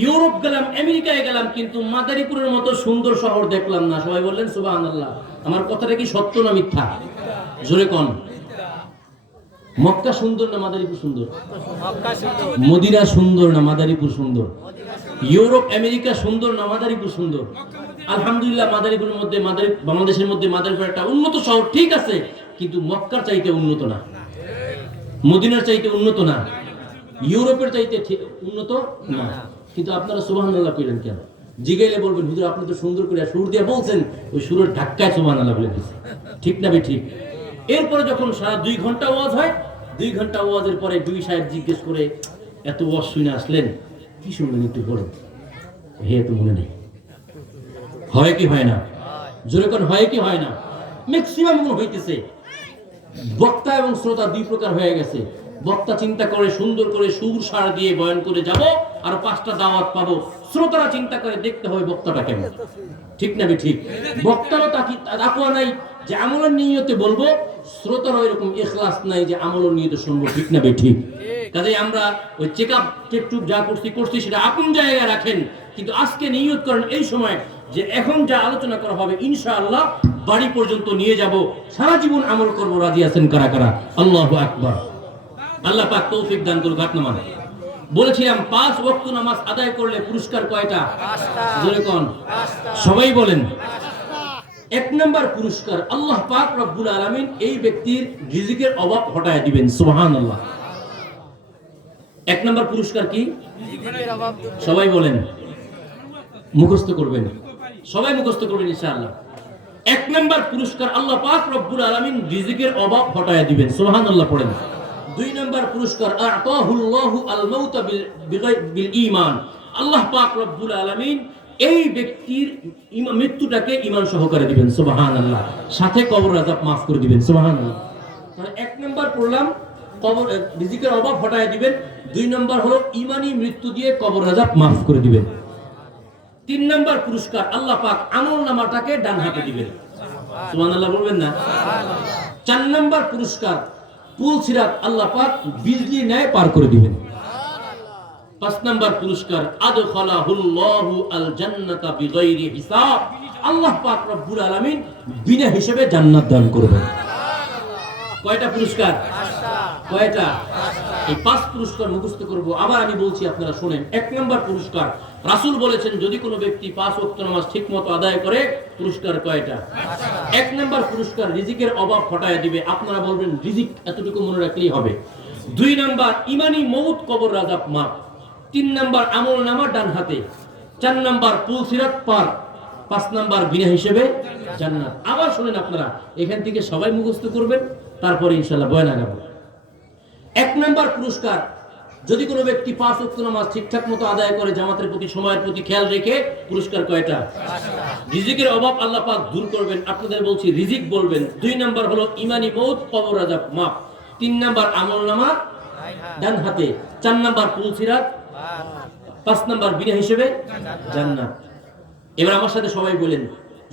ইউরোপ গেলাম, আমেরিকায় গেলাম, কিন্তু মাদারীপুরের মতো সুন্দর শহর দেখলাম না। সবাই বললেন সুবহানাল্লাহ। আমার কথাটা কি সত্য না মিথ্যা? জোরে কোন। মক্কা সুন্দর না মাদারীপুর সুন্দর? মদিনা সুন্দর না মাদারীপুর সুন্দর? ইউরোপ আমেরিকা সুন্দর না মাদারীপুর সুন্দর? আলহামদুলিল্লাহ মাদারীপুরের মধ্যে, বাংলাদেশের মধ্যে মাদারীপুর একটা উন্নত শহর, ঠিক আছে, কিন্তু মক্কার চাইতে উন্নত না, মদিনার চাইতে উন্নত না, ইউরোপের চাইতে উন্নত না। কিন্তু আপনারা সুবহানাল্লাহ কইলেন কেন? জিগাইলে বলবেন, হুজুর আপনি তো সুন্দর করে সুর দিয়ে বলছেন, ওই সুরের ধাক্কায় সুবহানাল্লাহ বলে দিয়েছে। ঠিক না বে ঠিক? এরপরে যখন সারা 2 ঘন্টা ওয়াজ হয়, 2 ঘন্টা ওয়াজের পরে দুই সাহেব জিজ্ঞেস করে, এত ওয়াজ শুনে আসলেন, কি শুনলেন একটু বলেন। হে তো মনে নেই। হয় কি হয় না? জোরে কোন হয় কি হয় না? ম্যাক্সিমাম মনে হইতেছে বক্তা এবং শ্রোতা দুই প্রকার হয়ে গেছে। বক্তা চিন্তা করে সুন্দর করে সুর সার দিয়ে বয়ান করে যাব, আর 5টা দাওয়াত পাবো। শ্রোতারা চিন্তা করে দেখতে হবে বক্তাটা কেমন। ঠিক না ঠিক? বক্তারও তাকওয়া নাই যে আমলের নিয়তে বলবো, শ্রোতারও এরকম ইখলাস নাই যে আমলের নিয়তে শুনবো। ঠিক না ঠিক? কাজে আমরা ওই চেকআপ টেকটুক যা করছি সেটা আপন জায়গায় রাখেন, কিন্তু আজকে নিয়ত করেন এই সময় যে এখন যা আলোচনা করা হবে ইনশাআল্লাহ বাড়ি পর্যন্ত নিয়ে যাব, সারা জীবন আমল করব। রাজি আছেন কারা কারা? আল্লাহু আকবার। আল্লাহ পাক তৌফিক দান করুক। হাত নামান। বলেছিলাম 5 ওয়াক্ত নামাজ আদায় করলে পুরস্কার কয়টা? 5টা। জোরে কোন? 5টা। সবাই বলেন। 1 নাম্বার পুরস্কার, আল্লাহ পাক রব্বুল আলামিন এই ব্যক্তির রিজিকের অভাব হটায় দিবেন। সুবহানাল্লাহ। 1 নাম্বার পুরস্কার কি? রিজিকের অভাব। সবাই বলেন, মুখস্থ করবেন, সবাই মুখস্থ করবেন ইনশাআল্লাহ। 1 নাম্বার পুরস্কার, আল্লাহ পাক রব্বুল আলামিন রিজিকের অভাব হটায় দিবেন। সুবহানাল্লাহ পড়েন। 2 নাম্বার পুরস্কার, আতাহুল্লাহু আল মাউতা বিল ঈমান। আল্লাহ পাক রব্বুল আলামিন এই ব্যক্তির মৃত্যুটাকে ঈমান সহকারে দিবেন। সুবহানাল্লাহ। সাথে কবর আযাব maaf করে দিবেন। সুবহানাল্লাহ। তাহলে 1 নাম্বার পড়লাম, কবর রিজিকের অভাব হটায় দিবেন। 2 নাম্বার হলো ঈমানি মৃত্যু দিয়ে কবর আযাব maaf করে দিবেন। 3 নাম্বার পুরস্কার, আল্লাহ পাক আমলনামাটাকে ডান হাতে দিবেন। সুবহানাল্লাহ বলবেন না? 4 নাম্বার পুরস্কার, পুল সিরাত আল্লাহ পাক বিজলি ন্যায় পার করে দিবেন। 5 নাম্বার পুরস্কার, আদখালাহুল্লাহু আল জান্নাতা বিগাইরি হিসাব। আল্লাহ পাক রব্বুল আলামিন বিনা হিসাবে জান্নাত দান করবেন। কয়টা পুরস্কার? 5টা। কয়টা? 5টা। এই 5 পুরস্কার মুখস্থ করব। আবার আমি বলছি, আপনারা শুনেন। 1 নম্বর পুরস্কার, রাসূল বলেছেন যদি কোনো ব্যক্তি 5 ওয়াক্ত নামাজ ঠিকমতো আদায় করে, পুরস্কার কয়টা? 1 নম্বর পুরস্কার, রিজিকের অভাব হটায় দিবে। আপনারা বলবেন রিজিক এতটুকু মনে রাখলেই হবে। 2 নম্বর, ইমানি মউত, কবর আযাব মাফ। 3 নম্বর, আমলনামা ডান হাতে। 4 নম্বর, পুল সিরাত পার। 5 নম্বর, বিনা হিসেবে জান্নাত। আবার শুনেন আপনারা, এখান থেকে সবাই মুখস্থ করবেন, তারপরে ইনশাআল্লাহ বয়ান আগাবো। 1 নম্বর পুরস্কার, যদি কোনো ব্যক্তি 5 ওয়াক্ত নামাজ ঠিকঠাক মতো আদায় করে, জামাতের প্রতি, সময়ের প্রতি খেয়াল রেখে, পুরস্কার কয়টা? রিজিকের অভাব আল্লাহ পাক দূর করবেন। আপনাদের বলছি রিজিক বলবেন। 2 নম্বর হলো ইমানি মউত, কবর আযাব মাফ। 3 নম্বর, আমলনামা ডান হাতে। 4 নম্বর, পুল সিরাত। 5 নম্বর, বিনা হিসেবে জান্নাত। এবার আমার সাথে সবাই বলেন,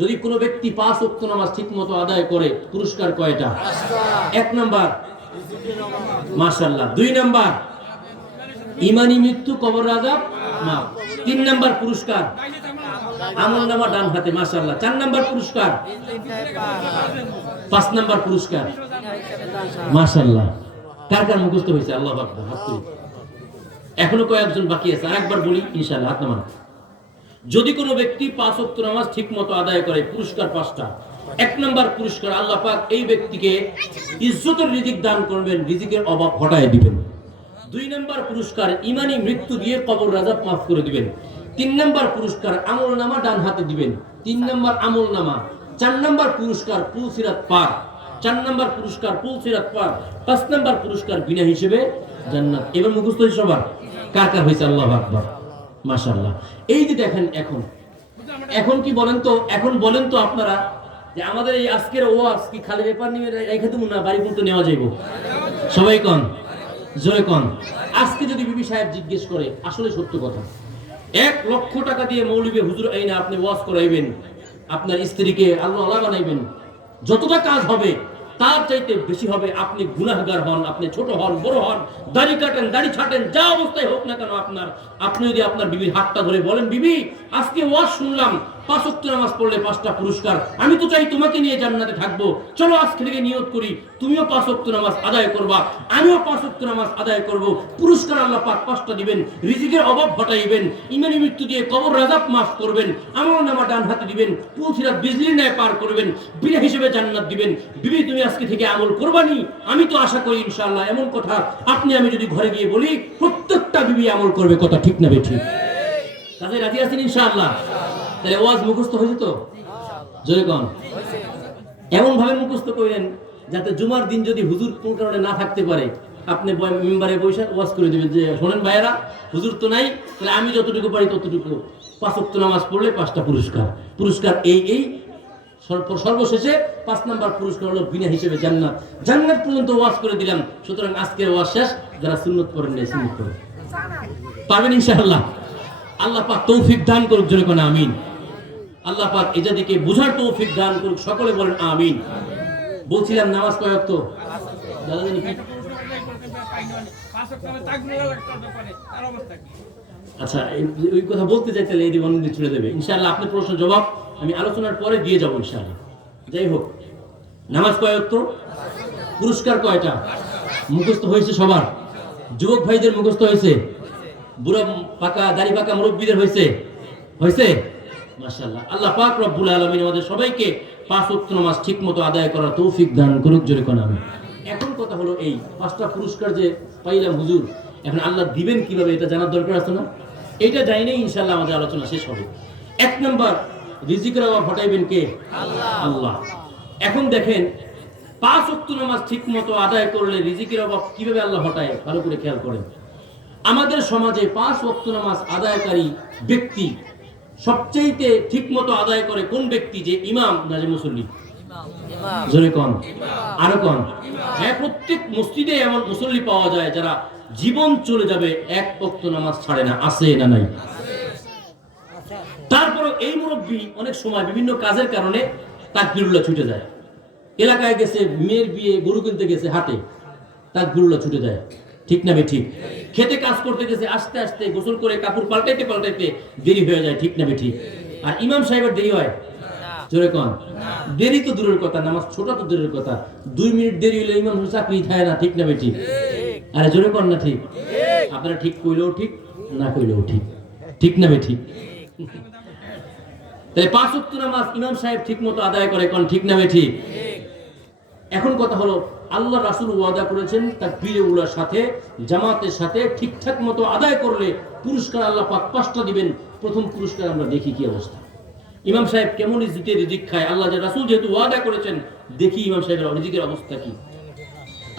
যদি কোনো ব্যক্তি 5 ওয়াক্ত নামাজ ঠিকমতো আদায় করে, পুরস্কার কয়টা? 1 নম্বর, মাশাআল্লাহ। 2 নম্বর, ইমানি মৃত্যু, কবর আযাব মাফ। 3 নম্বর পুরস্কার, আমলনামা ডান হাতে, মাশাআল্লাহ। 4 নম্বর পুরস্কার, 5 নম্বর পুরস্কার, মাশাআল্লাহ। কার কার মুখস্থ হয়েছে? আল্লাহু আকবার, হাত তুলি। এখনো কয়েকজন বাকি আছে, আরেকবার বলি ইনশাআল্লাহ, হাত নামান। যদি কোনো ব্যক্তি 5 ওয়াক্ত নামাজ ঠিকমতো আদায় করে, পুরস্কার 5টা। 1 নম্বর পুরস্কার, আল্লাহ পাক এই ব্যক্তিকে ইজ্জতের রিজিক দান করবেন, রিজিকের অভাব হটায় দিবেন। 2 নম্বর পুরস্কার, ইমানি মৃত্যু দিয়ে কবর আযাব মাফ করে দিবেন। 3 নম্বর পুরস্কার, আমলনামা ডান হাতে দিবেন। 3 নম্বর, আমলনামা। 4 নম্বর পুরস্কার, পুল সিরাত পার। 4 নম্বর পুরস্কার, পুল সিরাত পার। 5 নম্বর পুরস্কার, বিনা হিসেবে জান্নাত। এবার মুখস্থ হয়েছে সবার? কার কার হয়েছে? আল্লাহু আকবার, মাশাআল্লাহ। এই যে দেখেন, এখন কি বলেন তো, এখন বলেন তো আপনারা যে আমাদের এই আজকের ওয়াজ কি খালি পেপার নিয়ে রেখে দেবো না বাড়ি পর্যন্ত নেওয়া যাইব? সবাই কন, জোরে কন। আজকে যদি বিবি সাহেব জিজ্ঞেস করে, আসলে সত্য কথা, 1 লক্ষ টাকা দিয়ে মৌলবী হুজুর আইনা আপনি ওয়াজ করাইবেন, আপনার স্ত্রীকে আল্লাহ বানাইবেন, যতটা কাজ হবে তার চাইতে বেশি হবে। আপনি গুনাহগার হন, আপনি ছোট হন, বড় হন, দাড়ি কাটেন, দাড়ি ছাটেন, যা অবস্থায় হোক না কেন, আপনি যদি আপনার বিবির হাতটা ধরে বলেন, বিবি আজকে ওয়াজ শুনলাম, 5 ওয়াক্ত নামাজ পড়লে 5টা পুরস্কার, আমি তো চাই তোমাকে নিয়ে জান্নাতে থাকবো, চলো আজকে থেকে নিয়ত করি তুমিও 5 ওয়াক্ত নামাজ আদায় করবা, আমিও 5 ওয়াক্ত নামাজ আদায় করব, পুরস্কার আল্লাহ পাক 5টা দিবেন, রিজিকের অভাব হটাইবেন, ইমানি মৃত্যু দিয়ে কবর আযাব মাফ করবেন, আমলনামা ডান হাতে দিবেন, পুল সিরাত বিজলির ন্যায় পার করবেন, বিনা হিসেবে জান্নাত দিবেন। বিবি তুমি আজকে থেকে আমল করবানি, আমি তো আশা করি ইনশাআল্লাহ। এমন কথা আপনি আমি যদি ঘরে গিয়ে বলি, প্রত্যেকটা বিবি আমল করবে, কথা ঠিক না বেঠিক? কাজে রাজি আছেন ইনশাআল্লাহ? তাহলে ওয়াজ মুখস্থ হয়েছে তো? জোরে কোন। এমন ভাবে মুখস্থ করেন যাতে জুমার দিন যদি হুজুর কোন কারণে না থাকতে পারে, আপনি মেম্বারে বসে ওয়াজ করে দিবেন যে শোনেন ভাইয়েরা, হুজুর তো নাই, তাহলে আমি যতটুকু পারি ততটুকু, 5 ওয়াক্ত নামাজ পড়লে 5টা পুরস্কার এই সর্বশেষে 5 নাম্বার পুরস্কার হলো বিনা হিসেবে জান্নাত। জান্নাত পর্যন্ত ওয়াজ করে দিলাম। সুতরাং আজকের ওয়াজ শেষ। যারা সুন্নাত পড়েন নাই সুন্নাত পড়েন, পারবেন ইনশাআল্লাহ। আল্লাহ পাক তৌফিক দান করুক, জোরে কোন আমিন। আল্লাহ পাক এজাদিকে বুঝার তৌফিক দান করুক, সকলে বলেন আমিন। বলছিলাম নামাজ কয় ওয়াক্ত? দাদা জানি কি? আচ্ছা, ওই কথা বলতে চাই, তাহলে এই অন্যদিন ছুড়ে দেবে ইনশাআল্লাহ। আপনার প্রশ্ন জবাব আমি আলোচনার পরে দিয়ে যাবো ইনশাআল্লাহ। যাই হোক, নামাজ কয় ওয়াক্ত? পুরস্কার কয়টা? মুখস্থ হয়েছে সবার? যুবক ভাইদের মুখস্থ হয়েছে? বুড়া পাকা দাড়ি পাকা মুরব্বীদের হয়েছে? মাশাআল্লাহ। আল্লাহ পাক রব্বুল আলামিন আমাদের সবাইকে 5 ওয়াক্ত নামাজ ঠিকমতো আদায় করার তৌফিক দান করুক, জোরে কোন আমিন। এখন কথা হলো এই 5টা পুরস্কার যে পাইলাম হুজুর, এখন আল্লাহ দিবেন কিভাবে এটা জানার দরকার আছে না? এটা জানিলেই ইনশাআল্লাহ আমাদের আলোচনা শেষ হবে। 1 নাম্বার, রিজিকের অভাব হটাইবেন কে? আল্লাহ। এখন দেখেন 5 ওয়াক্ত নামাজ ঠিকমতো আদায় করলে রিজিকের অভাব কিভাবে আল্লাহ হটায়, ভালো করে খেয়াল করেন। আমাদের সমাজে 5 ওয়াক্ত নামাজ আদায়কারী ব্যক্তি সবচেয়ে ঠিকমতো আদায় করে কোন ব্যক্তি? যে ইমাম না যে মুসল্লি? জোরে কোন, আরো কোন। হ্যাঁ, প্রত্যেক মসজিদে এমন মুসল্লি পাওয়া যায় যারা জীবন চলে যাবে 1 ওয়াক্ত নামাজ ছাড়ে না, আছে না নাই? তারপরে এই মুরব্বী অনেক সময় বিভিন্ন কাজের কারণে তাকবীরুল্লাহ ছুটে যায়, এলাকায় গেছে, মেয়ের বিয়ে, গরু কিনতে গেছে হাটে, তাকবীরুল্লাহ ছুটে যায়, ঠিক না বেঠিক? খেতে কাজ করতে গেছে, আস্তে আস্তে গোসল করে কাপড় পাল্টাইতে দেরি হয়ে যায়, ঠিক না বেঠিক? আর ইমাম সাহেবের দেরি হয়? জোরে কোন। দেরি তো দূরের কথা, নামাজ ছোটা তো দূরের কথা, 2 মিনিট দেরি হলে ইমাম চাকরি থাকে না, ঠিক না বেঠিক? আরে জোরে কর না ঠিক, আপনারা ঠিক কইলেও ঠিক, না কইলেও ঠিক, ঠিক না বে ঠিক? তাই 5 ওয়াক্ত নামাজ ইমাম সাহেব ঠিক মতো আদায় করে, কোন ঠিক না বে ঠিক? এখন কথা হলো, আল্লাহ রাসূল ওয়াদা করেছেন তাকবীরে উলার সাথে জামাতের সাথে ঠিকঠাক মতো আদায় করলে পুরস্কার আল্লাহ পাক 5টা দিবেন। প্রথম পুরস্কার আমরা দেখি কি অবস্থা, ইমাম সাহেব কেমন ইজ্জতের রিজিক খায়। আল্লাহ যে রাসূল যেহেতু ওয়াদা করেছেন, দেখি ইমাম সাহেবের রিজিকের অবস্থা কি।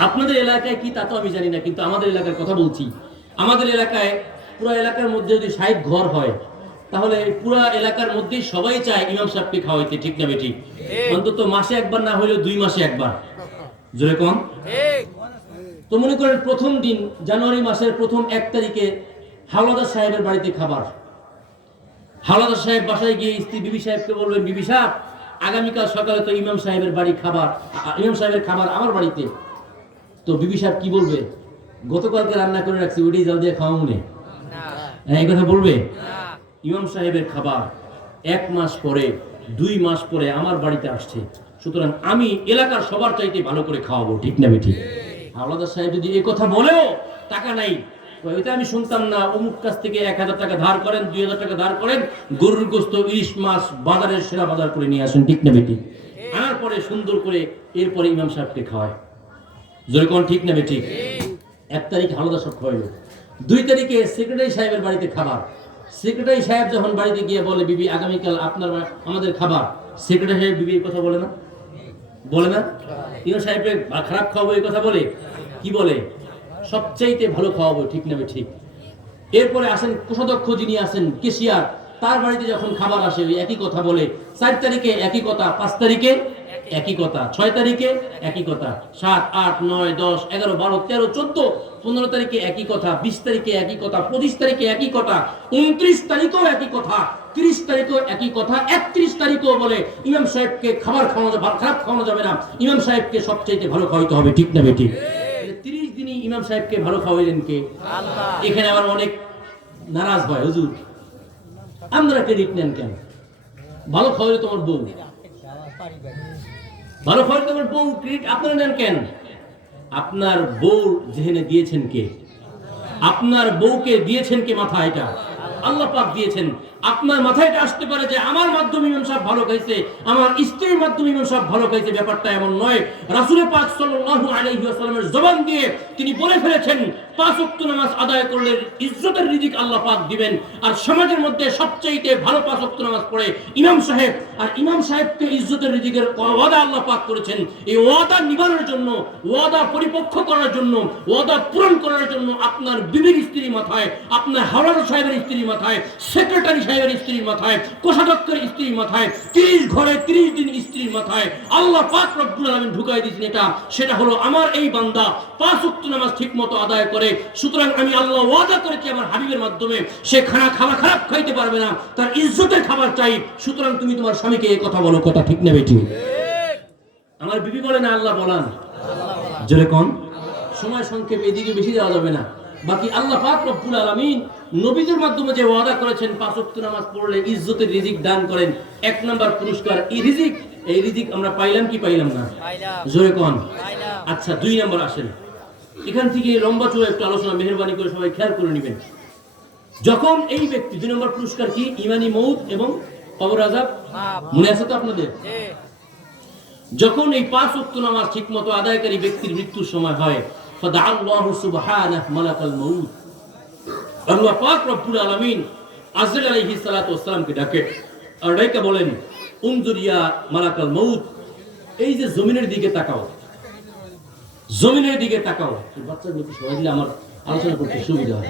আপনাদের এলাকায় কি তা তো আমি জানি না, কিন্তু আমাদের এলাকার কথা বলছি। আমাদের এলাকায় পুরো এলাকার মধ্যে যদি 60 ঘর হয়, তাহলে পুরো এলাকার মধ্যে সবাই চায় ইমাম সাহেবকে খাওয়াইতে, ঠিক না বেঠিক? অন্তত মাসে একবার না হলেও 2 মাসে একবার, জোরে কম। তো মনে করেন প্রথম দিন জানুয়ারি মাসের প্রথম 1 তারিখে হাওলাদার সাহেবের বাড়িতে খাবার। হাওলাদার সাহেব বাসায় গিয়ে স্ত্রী বিবি সাহেবকে বলবেন, বিবি সাহেব আগামীকাল সকালে তো ইমাম সাহেবের বাড়ি খাবার, ইমাম সাহেবের খাবার আমার বাড়িতে। তো বিবি সাহেব কি বলবে, গতকালকে রান্না করে রাখছি, ওইটাই জল দিয়ে খাওয়া মনে, এই কথা বলবে? ইমাম সাহেবের খাবার 1 মাস পরে 2 মাস পরে আমার বাড়িতে আসছে, সুতরাং আমি এলাকার সবার চাইতে ভালো করে খাওয়াবো, ঠিক না বেঠিক? হাওলাদার সাহেব যদি এই কথা বলেও টাকা নাই, ওইটা আমি শুনতাম না, অমুক কাছ থেকে 1000 টাকা ধার করেন, 2000 টাকা ধার করেন, গরুর গোস্ত ইলিশ মাছ বাজারের সেরা বাজার করে নিয়ে আসেন, ঠিক না বেঠিক? আনার পরে সুন্দর করে এরপরে ইমাম সাহেবকে খাওয়ায়, জোরে কোন ঠিক না বেঠিক? 1 তারিখ হাওলাদার সাহেব খাওয়াইলো, 2 তারিখে সেক্রেটারি সাহেবের বাড়িতে খাবার। সেক্রেটারি সাহেব যখন বাড়িতে গিয়ে বলে, বিবি আগামীকাল আপনার আমাদের খাবার, সেক্রেটারি সাহেব বিবির কথা বলে না, বলে না? ইমাম সাহেবকে খারাপ খাওয়াবো এই কথা বলে? কি বলে? সবচাইতে ভালো খাওয়াবো, ঠিক না ঠিক? এরপরে আসেন কোষাধ্যক্ষ যিনি আছেন কেশিয়ার, তার বাড়িতে যখন খাবার আসে ওই একই কথা বলে। 4 তারিখে একই কথা, 5 তারিখে একই কথা, 6 তারিখে একই কথা, 7, 8, 9, 10, 11, 12, 13, 14, 15 তারিখে একই কথা, 20 তারিখে একই কথা, 25 তারিখে একই কথা, 29 তারিখেও একই কথা, 30 তারিখেও একই কথা, 31 তারিখেও বলে ইমাম সাহেবকে খাবার খাওয়ানো যাবে, খারাপ খাওয়ানো যাবে না, ইমাম সাহেবকে সবচাইতে ভালো খাওয়াইতে হবে, ঠিক না বেঠিক? 30 দিনই ইমাম সাহেবকে ভালো খাওয়াইলেন কে? আল্লাহ। এখানে আবার অনেক নারাজ হয়, হুজুর আমরা ক্রেডিট নেন কেন? ভালো খাওয়াইলে তোমার বউ, ভালো খাওয়াইলে তোমার বউ, ক্রেডিট আপনারা নেন কেন? আপনার বউ যেখানে দিয়েছেন কে? আপনার বউকে দিয়েছেন কে? মাথা এটা আল্লাহ পাক দিয়েছেন। আপনার মাথায় এটা আসতে পারে যে আমার মাধ্যমে ইমাম সাহেব ভালো খাইছে, আমার স্ত্রীর মাধ্যমে ইমাম সাহেব ভালো খাইছে, ব্যাপারটা এমন নয়। রাসূল পাক সাল্লাল্লাহু আলাইহি ওয়াসাল্লামের জবান দিয়ে তিনি বলে ফেলেছেন 5 ওয়াক্ত নামাজ আদায় করলে ইজ্জতের রিজিক আল্লাহ পাক দিবেন। আর সমাজের মধ্যে সবচেয়ে ভালো 5 ওয়াক্ত নামাজ পড়ে ইমাম সাহেব, আর ইমাম সাহেবকে ইজ্জতের রিজিকের ওয়াদা আল্লাহ পাক করেছেন। এই ওয়াদা নিবারণের জন্য, ওয়াদা পরিপক্ষ করার জন্য, ওয়াদা পূরণ করার জন্য আপনার বিবির স্ত্রীর মাথায়, আপনার হাওলাদার সাহেবের স্ত্রীর মাথায়, সেক্রেটারি সাহেবের স্ত্রীর মাথায়, কোষাধ্যক্ষের স্ত্রীর মাথায়, 30 ঘরে 30 দিন স্ত্রীর মাথায় আল্লাহ পাক রব্বুল আলামিন ঢুকাই দিয়েছেন এটা। সেটা হলো আমার এই বান্দা 5 ওয়াক্ত নামাজ ঠিকমতো আদায় করে, সুতরাং আমি আল্লাহ ওয়াদা করেছি আমার হাবিবের মাধ্যমে সে খাবার খারাপ খাইতে পারবে না, তার ইজ্জতের খাবার চাই। সুতরাং তুমি তোমার স্বামীকে এই কথা বলো, কথা ঠিক না বেঠিক? আমার বিবি বলে না আল্লাহ বলান, জোরে কোন। সময় সংক্ষেপ, এদিকে বেশি যাওয়া যাবে না। বাকি আল্লাহ পাক রব্বুল আলামিন নবীদের মাধ্যমে যে ওয়াদা করেছেন 5 ওয়াক্ত নামাজ পড়লে ইজ্জতের রিজিক দান করেন, 1 নাম্বার পুরস্কার এই রিজিক। এই রিজিক আমরা পাইলাম কি পাইলাম না? জোরে কোন। আচ্ছা 2 নাম্বার আসেন, এখান থেকে লম্বা চড়া একটু আলোচনা মেহেরবানি করে সবাই খেয়াল করে নেবেন। যখন এই ব্যক্তি 2 নম্বর পুরস্কার কি? ইমানি মউত এবং কবর আযাব, মনে আছে তো আপনাদের? যখন এই 5 ওয়াক্ত নামাজ ঠিকমতো আদায়কারী ব্যক্তির মৃত্যুর সময় হয়, ফাদাআল্লাহু সুবহানাহু মালাকাল মউত, আল্লাহ পাক রব্বুল আলামিন আজরাইল আলাইহিস সালাতু ওয়াস সালামকে ডাকে, আর ডাইকা বলেন, উনজুর ইয়া মালাকাল মউত, এই যে জমিনের দিকে তাকাও, জমিনের দিকে তাকাও। বাচ্চাগুলোকে সবাই দিলে আমার আলোচনা করতে সুবিধা হয়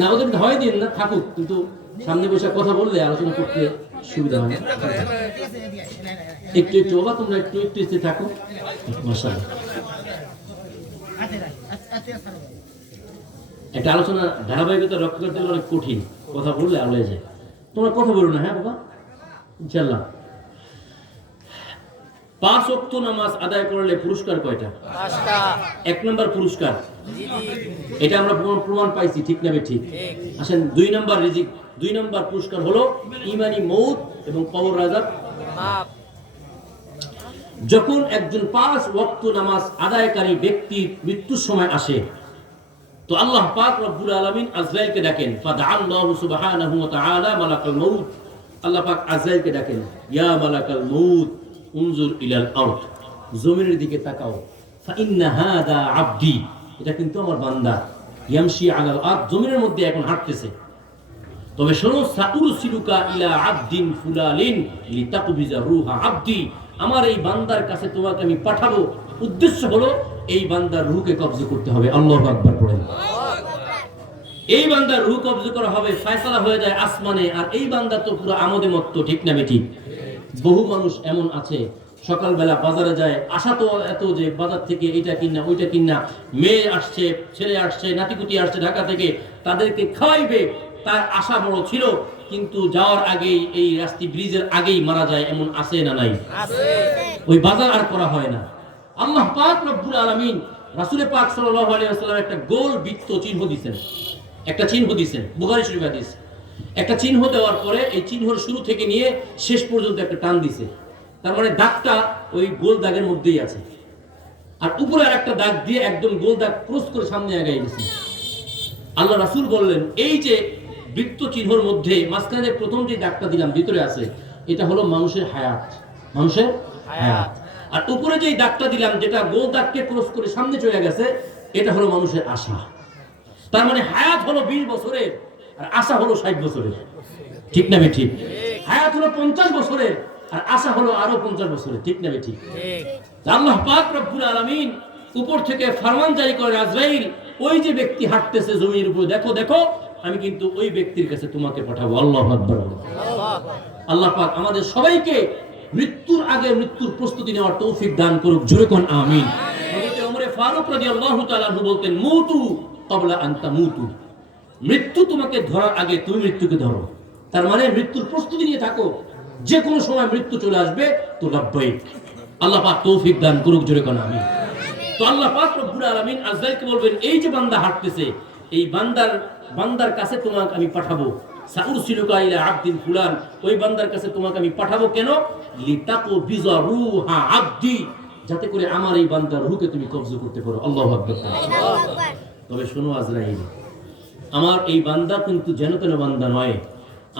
না, ওদের হয় দিন না, থাকুক, কিন্তু সামনে বসে কথা বললে আলোচনা করতে সুবিধা হয় না। একটু একটু বাবা, তোমরা একটু একটু থাকো, মাশাআল্লাহ। একটা আলোচনা ধারাবাহিকতা রক্ষা করতে গেলে অনেক কঠিন, কথা বললে আলোয় যায়। তোমরা কথা বলো না, হ্যাঁ বাবা, ইনশাআল্লাহ। 5 ওয়াক্ত নামাজ আদায় করলে পুরস্কার কয়টা? 5টা। 1 নাম্বার পুরস্কার, এটা আমরা প্রমাণ পাইছি, ঠিক না ঠিক? আসেন 2 নাম্বার রিজিক, 2 নাম্বার পুরস্কার হলো ইমানি মউত এবং কবর আযাব মাফ। যখন একজন 5 ওয়াক্ত নামাজ আদায়কারী ব্যক্তির মৃত্যুর সময় আসে, তো আল্লাহ পাক রব্বুল আলামিন আজরাইলকে ডাকেন। ফাদআল্লাহু সুবহানাহু ওয়া তাআলা মালাকাল মাউত, আল্লাহ পাক আজরাইলকে ডাকেন, ইয়া মালাকাল মাউত উনজুর ইলাল আরদ, জমিনের দিকে তাকাও। ফাইন্না হাদা আবদি, এটা কিন্তু আমার বান্দা, ইয়ামশি আলাল আরদ, জমিনের মধ্যে এখন হাঁটতেছে। তবে শোনো, সাউরসিলুকা ইলা আবদিন ফুলালিন লিতাকবিজা রূহা আবদি, আমার এই বান্দার কাছে তোমাকে আমি পাঠাবো, উদ্দেশ্য হলো এই বান্দার রূহকে কবজা করতে হবে। আল্লাহু আকবার পড়েন। এই বান্দার রূহ কবজা করা হবে, ফয়সালা হয়ে যায় আসমানে, আর এই বান্দা তো পুরো আমোদে মত্ত, ঠিক না বেঠিক? বহু মানুষ এমন আছে সকালবেলা বাজারে যায়, আশা তো এত যে বাজার থেকে এটা কিনা ওইটা কিনা, মেয়ে আসছে, ছেলে আসছে, নাতিপুতি আসছে ঢাকা থেকে, তাদেরকে খাওয়াইবে, তার আশা বড় ছিল, কিন্তু যাওয়ার আগেই এই রাস্তি ব্রিজের আগেই মারা যায়, এমন আছে না নাই? ওই বাজার আর করা হয় না। আল্লাহ পাক রব্বুল আলামিন রাসূল পাক সাল্লাল্লাহু আলাইহি ওয়াসাল্লাম একটা গোল বৃত্ত চিহ্ন দিয়েছেন, একটা চিহ্ন দিয়েছেন, বুখারী শরীফ হাদিস। একটা চিহ্ন দেওয়ার পরে এই চিহ্নর শুরু থেকে নিয়ে শেষ পর্যন্ত একটা টান দিছে, তার মানে দাগটা ওই গোল দাগের মধ্যেই আছে, আর উপরে আর একটা দাগ দিয়ে একদম গোল দাগ ক্রস করে সামনে আগায় গেছে। আল্লাহ রাসূল বললেন, এই যে বৃত্ত চিহ্নর মধ্যে মাঝখানে প্রথম যে দাগটা দিলাম ভিতরে আছে, এটা হলো মানুষের হায়াত, মানুষের হায়াত। আর উপরে যে দাগটা দিলাম, যেটা গোল দাগকে ক্রস করে সামনে চলে গেছে, এটা হলো মানুষের আশা। তার মানে হায়াত হলো 20 বছরের, আর আশা হলো 60 বছরের, ঠিক না ঠিক? হায়াত হলো 50 বছরের, আর আশা হলো আরো 50 বছরের, ঠিক না ঠিক? আল্লাহ পাক রব্বুল আলামিন উপর থেকে ফরমান জারি করেন, আজরাইল, ওই যে ব্যক্তি হাঁটতেছে জমির উপর, দেখো দেখো, আমি কিন্তু ওই ব্যক্তির কাছে তোমাকে পাঠাবো। আল্লাহু আকবার। আল্লাহ পাক আমাদের সবাইকে মৃত্যুর আগে মৃত্যুর প্রস্তুতি নেওয়ার তৌফিক দান করুক, জোরে কোন আমিন। হযরত ওমর ফারুক রাদিয়াল্লাহু তাআলা বলতেন, মুতু ক্বাবলা আন তামুতু, মৃত্যু তোমাকে ধরার আগে তুমি মৃত্যুকে ধরো। তার মানে মৃত্যুর প্রস্তুতি নিয়ে থাকো, যে কোনো সময় মৃত্যু চলে আসবে, তো লাব্বাইক। আল্লাহ পাক তৌফিক দান করুক, জোরে কোন আমিন। তো আল্লাহ পাক রব্বুল আলামিন আজরাইলকে বলবেন, এই যে বান্দা হাঁটতেছে, এই বান্দার কাছে তোমাকে আমি পাঠাবো, সাউরসিলুকা ইলা আবদিন ফুলান, ওই বান্দার কাছে তোমাকে আমি পাঠাবো। কেন? লিতাকবিজা রূহা আবদি, যাতে করে আমার এই বান্দার রূহকে তুমি কবজা করতে পারো। আল্লাহু আকবার। তবে শোনো আজরাইল, আমার এই বান্দা কিন্তু যেন তেন বান্দা নয়,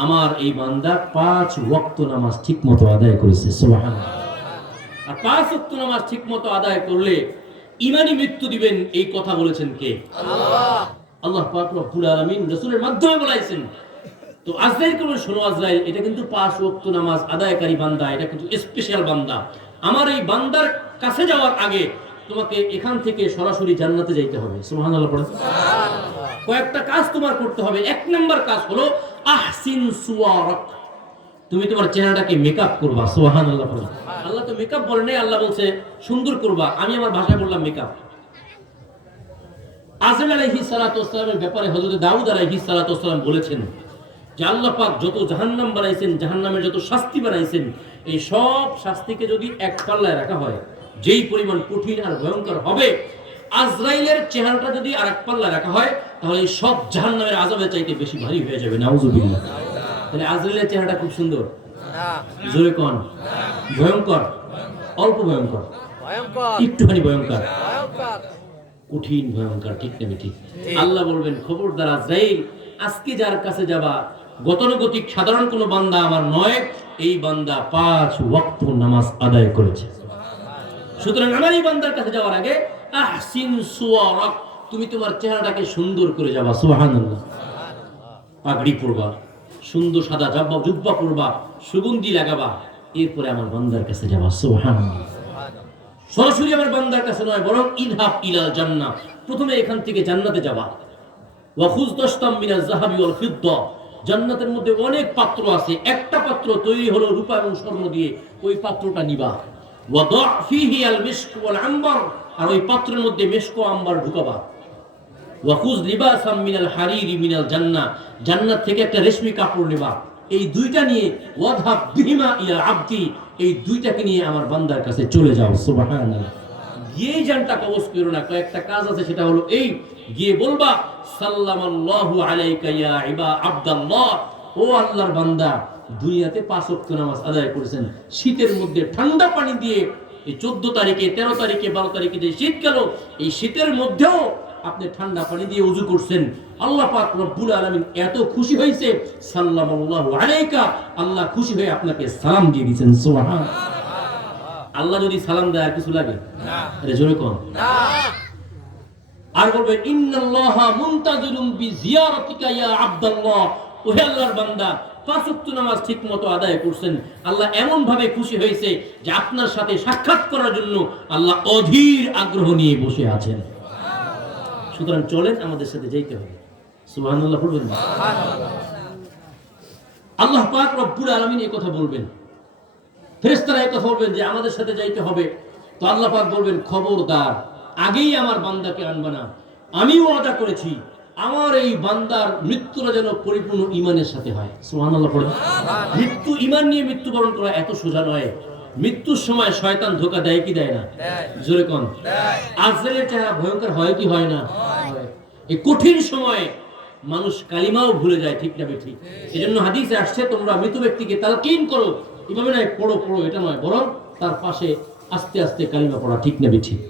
আমার এই বান্দা 5 ওয়াক্ত নামাজ ঠিকমতো আদায় করেছে, সুবহানাল্লাহ। আর 5 ওয়াক্ত নামাজ ঠিকমতো আদায় করলে ঈমানি মৃত্যু দিবেন, এই কথা বলেছেন কে? আল্লাহ। আল্লাহ পাক রব্বুল আলামিন রাসূলের মাধ্যমে বলাইছেন। তো আজরাইলকে বলে, শোনো আজরাইল, এটা কিন্তু 5 ওয়াক্ত নামাজ আদায়কারী বান্দা, এটা কিন্তু স্পেশাল বান্দা। আমার এই বান্দার কাছে যাওয়ার আগে তোমাকে এখান থেকে সরাসরি জান্নাতে যাইতে হবে। সুবহানাল্লাহ পড়েন। সুবহানাল্লাহ। কয়েকটা কাজ তোমার করতে হবে। 1 নাম্বার কাজ হলো আহসিন সুওয়ারাক, তুমি তোমার চেহারাটাকে মেকআপ করবা। সুবহানাল্লাহ পড়েন। আল্লাহ তো মেকআপ বলে নাই, আল্লাহ বলছে সুন্দর করবা, আমি আমার ভাষায় বললাম মেকআপ। আজরাইল আলাইহিস সালাতু ওয়াস সালামের ব্যাপারে হযরত দাউদ আলাইহিস সালাতু ওয়াস সালাম বলেছেন যে আল্লাহ পাক যত জাহান্নাম বানাইছেন, জাহান্নামের যত শাস্তি বানাইছেন, এই সব শাস্তিকে যদি এক পাল্লায় রাখা হয়, যেই পরিমাণ কঠিন আর ভয়ঙ্কর হবে, আজরাইলের চেহারাটা যদি আরেক পাল্লায় রাখা হয়, তাহলে এই সব জাহান্নামের আযাবের চাইতে বেশি ভারী হয়ে যাবে। নাউযুবিল্লাহ। তাহলে আজরাইলের চেহারাটা খুব সুন্দর না? জোরে কোন? ভয়ঙ্কর? অল্প ভয়ঙ্কর? ভয়ঙ্কর? একটুখানি ভয়ঙ্কর? ভয়ঙ্কর? কঠিন ভয়ঙ্কর, ঠিক না ঠিক? আল্লাহ বলবেন, খবরদার আজরাইল, আজকে যার কাছে যাবা, গতানুগতিক সাধারণ কোনো বান্দা আমার নয়, এই বান্দা 5 ওয়াক্ত নামাজ আদায় করেছে। সুতরাং আমার এই বান্দার কাছে যাওয়ার আগে আহসিন সুওয়ারাক, তুমি তোমার চেহারাটাকে সুন্দর করে যাবা। সুবহানাল্লাহ। পাগড়ি পরবা, সুন্দর সাদা জুব্বা পরবা, সুগন্ধি লাগাবা, এরপরে আমার বান্দার কাছে যাবা। সুবহানাল্লাহ। সরাসরি আমার বান্দার কাছে নয়, বরং ইনহাব ইলাল জান্নাহ, প্রথমে এখান থেকে জান্নাতে যাবা। ওয়া খুয দাশতাম মিনাজ যাহাবি ওয়াল ফিদ্দা, জান্নাতের মধ্যে অনেক পাত্র আছে, একটা পাত্র তৈরি হলো রূপা এবং স্বর্ণ দিয়ে, ওই পাত্রটা নিবা। ওয়া দা ফীহি আল মিশক ওয়াল আম্বার, আর ওই পাত্রের মধ্যে মিশক ও আম্বার ঢুকাবা। ওয়া খুয লিবাসাম মিনাল হারিরি মিনাল জান্নাহ, জান্নাত থেকে একটা রেশমি কাপড় নিবা। এই দুইটা নিয়ে ওয়াদহাব বিহিমা ইলা আবদি, এই দুইটাকে নিয়ে আমার বান্দার কাছে চলে যাও। সুবহানাল্লাহ। গিয়ে জানটা কবজ করো না, কয়েকটা কাজ আছে, সেটা হলো এই, গিয়ে বলবা, সাল্লামাল্লাহু আলাইকা ইয়া ইবা আব্দাল্লাহ, ও আল্লাহর বান্দা, দুনিয়াতে 5 ওয়াক্ত নামাজ আদায় করেছেন, শীতের মধ্যে ঠান্ডা পানি দিয়ে এই 14 তারিখে, 13 তারিখে, 12 তারিখে যে শীত গেল, এই শীতের মধ্যেও আপনি ঠান্ডা পানি দিয়ে ওযু করছেন। আল্লাহ পাক রব্বুল আলামিন এত খুশি হয়েছে, সাল্লাল্লাহু আলাইকা, আল্লাহ খুশি হয়ে আপনাকে সালাম দিয়ে দিয়েছেন। সুবহান। আল্লাহ যদি সালাম দেয় আর কিছু লাগে না? আরে জোরে কোন না। আর বলবেন ইন্নাল্লাহা মুনতাজিরুম বিজিয়ারাতিকা ইয়া আব্দুল্লাহ, ওহে আল্লাহর বান্দা, 5 ওয়াক্ত নামাজ ঠিকমতো আদায় করছেন, আল্লাহ এমন ভাবে খুশি হয়েছে যে আপনার সাথে সাক্ষাৎ করার জন্য আল্লাহ অধীর আগ্রহ নিয়ে বসে আছেন। সুতরাং চলেন, আমাদের সাথে যাইতে হবে। সুবহানাল্লাহ বলবেন না? আল্লাহ পাক রব্বুল আলামিন এই কথা বলবেন, ফেরেশতারা এই কথা বলবেন যে আমাদের সাথে যাইতে হবে। তো আল্লাহ পাক বলবেন, খবরদার, আগেই আমার বান্দাকে আনবা না। আমি ওয়াদা করেছি আমার এই বান্দার মৃত্যুটা যেন পরিপূর্ণ ঈমানের সাথে হয়। সুবহানাল্লাহ পড়েন। মৃত্যু, ঈমান নিয়ে মৃত্যুবরণ করা এত সোজা নয়। মৃত্যুর সময় শয়তান ধোঁকা দেয় কি দেয় না? জোরে কোন। আজরাইলের চেহারা ভয়ঙ্কর হয় কি হয় না? এই কঠিন সময়ে মানুষ কালিমাও ভুলে যায়, ঠিক না ঠিক? এজন্য হাদিসে আসছে, তোমরা মৃত ব্যক্তিকে তালকিন করো, এভাবে নয় পড়ো পড়ো, এটা নয়, বরং তার পাশে আস্তে আস্তে কালিমা পড়া, ঠিক না ঠিক?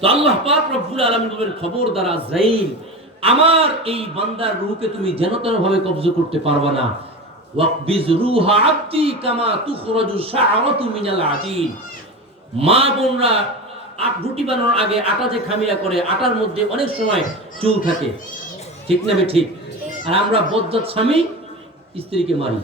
তো আল্লাহ পাক রব্বুল আলামিন বলেন, খবরদার আজরাইল, আমার এই বান্দার রূহকে তুমি যেন তেন ভাবে কবজা করতে পারবা না। ওয়াকবিজ রূহা আবদি কামা তুখরাজু শাআরাতু মিনাল আজিন। মা বোনরা রুটি বানানোর আগে আটা যে খামিরা করে, আটার মধ্যে অনেক সময় চুল থাকে, ঠিক না ঠিক? আর আমরা বজ্জাত স্বামী স্ত্রীকে মারি।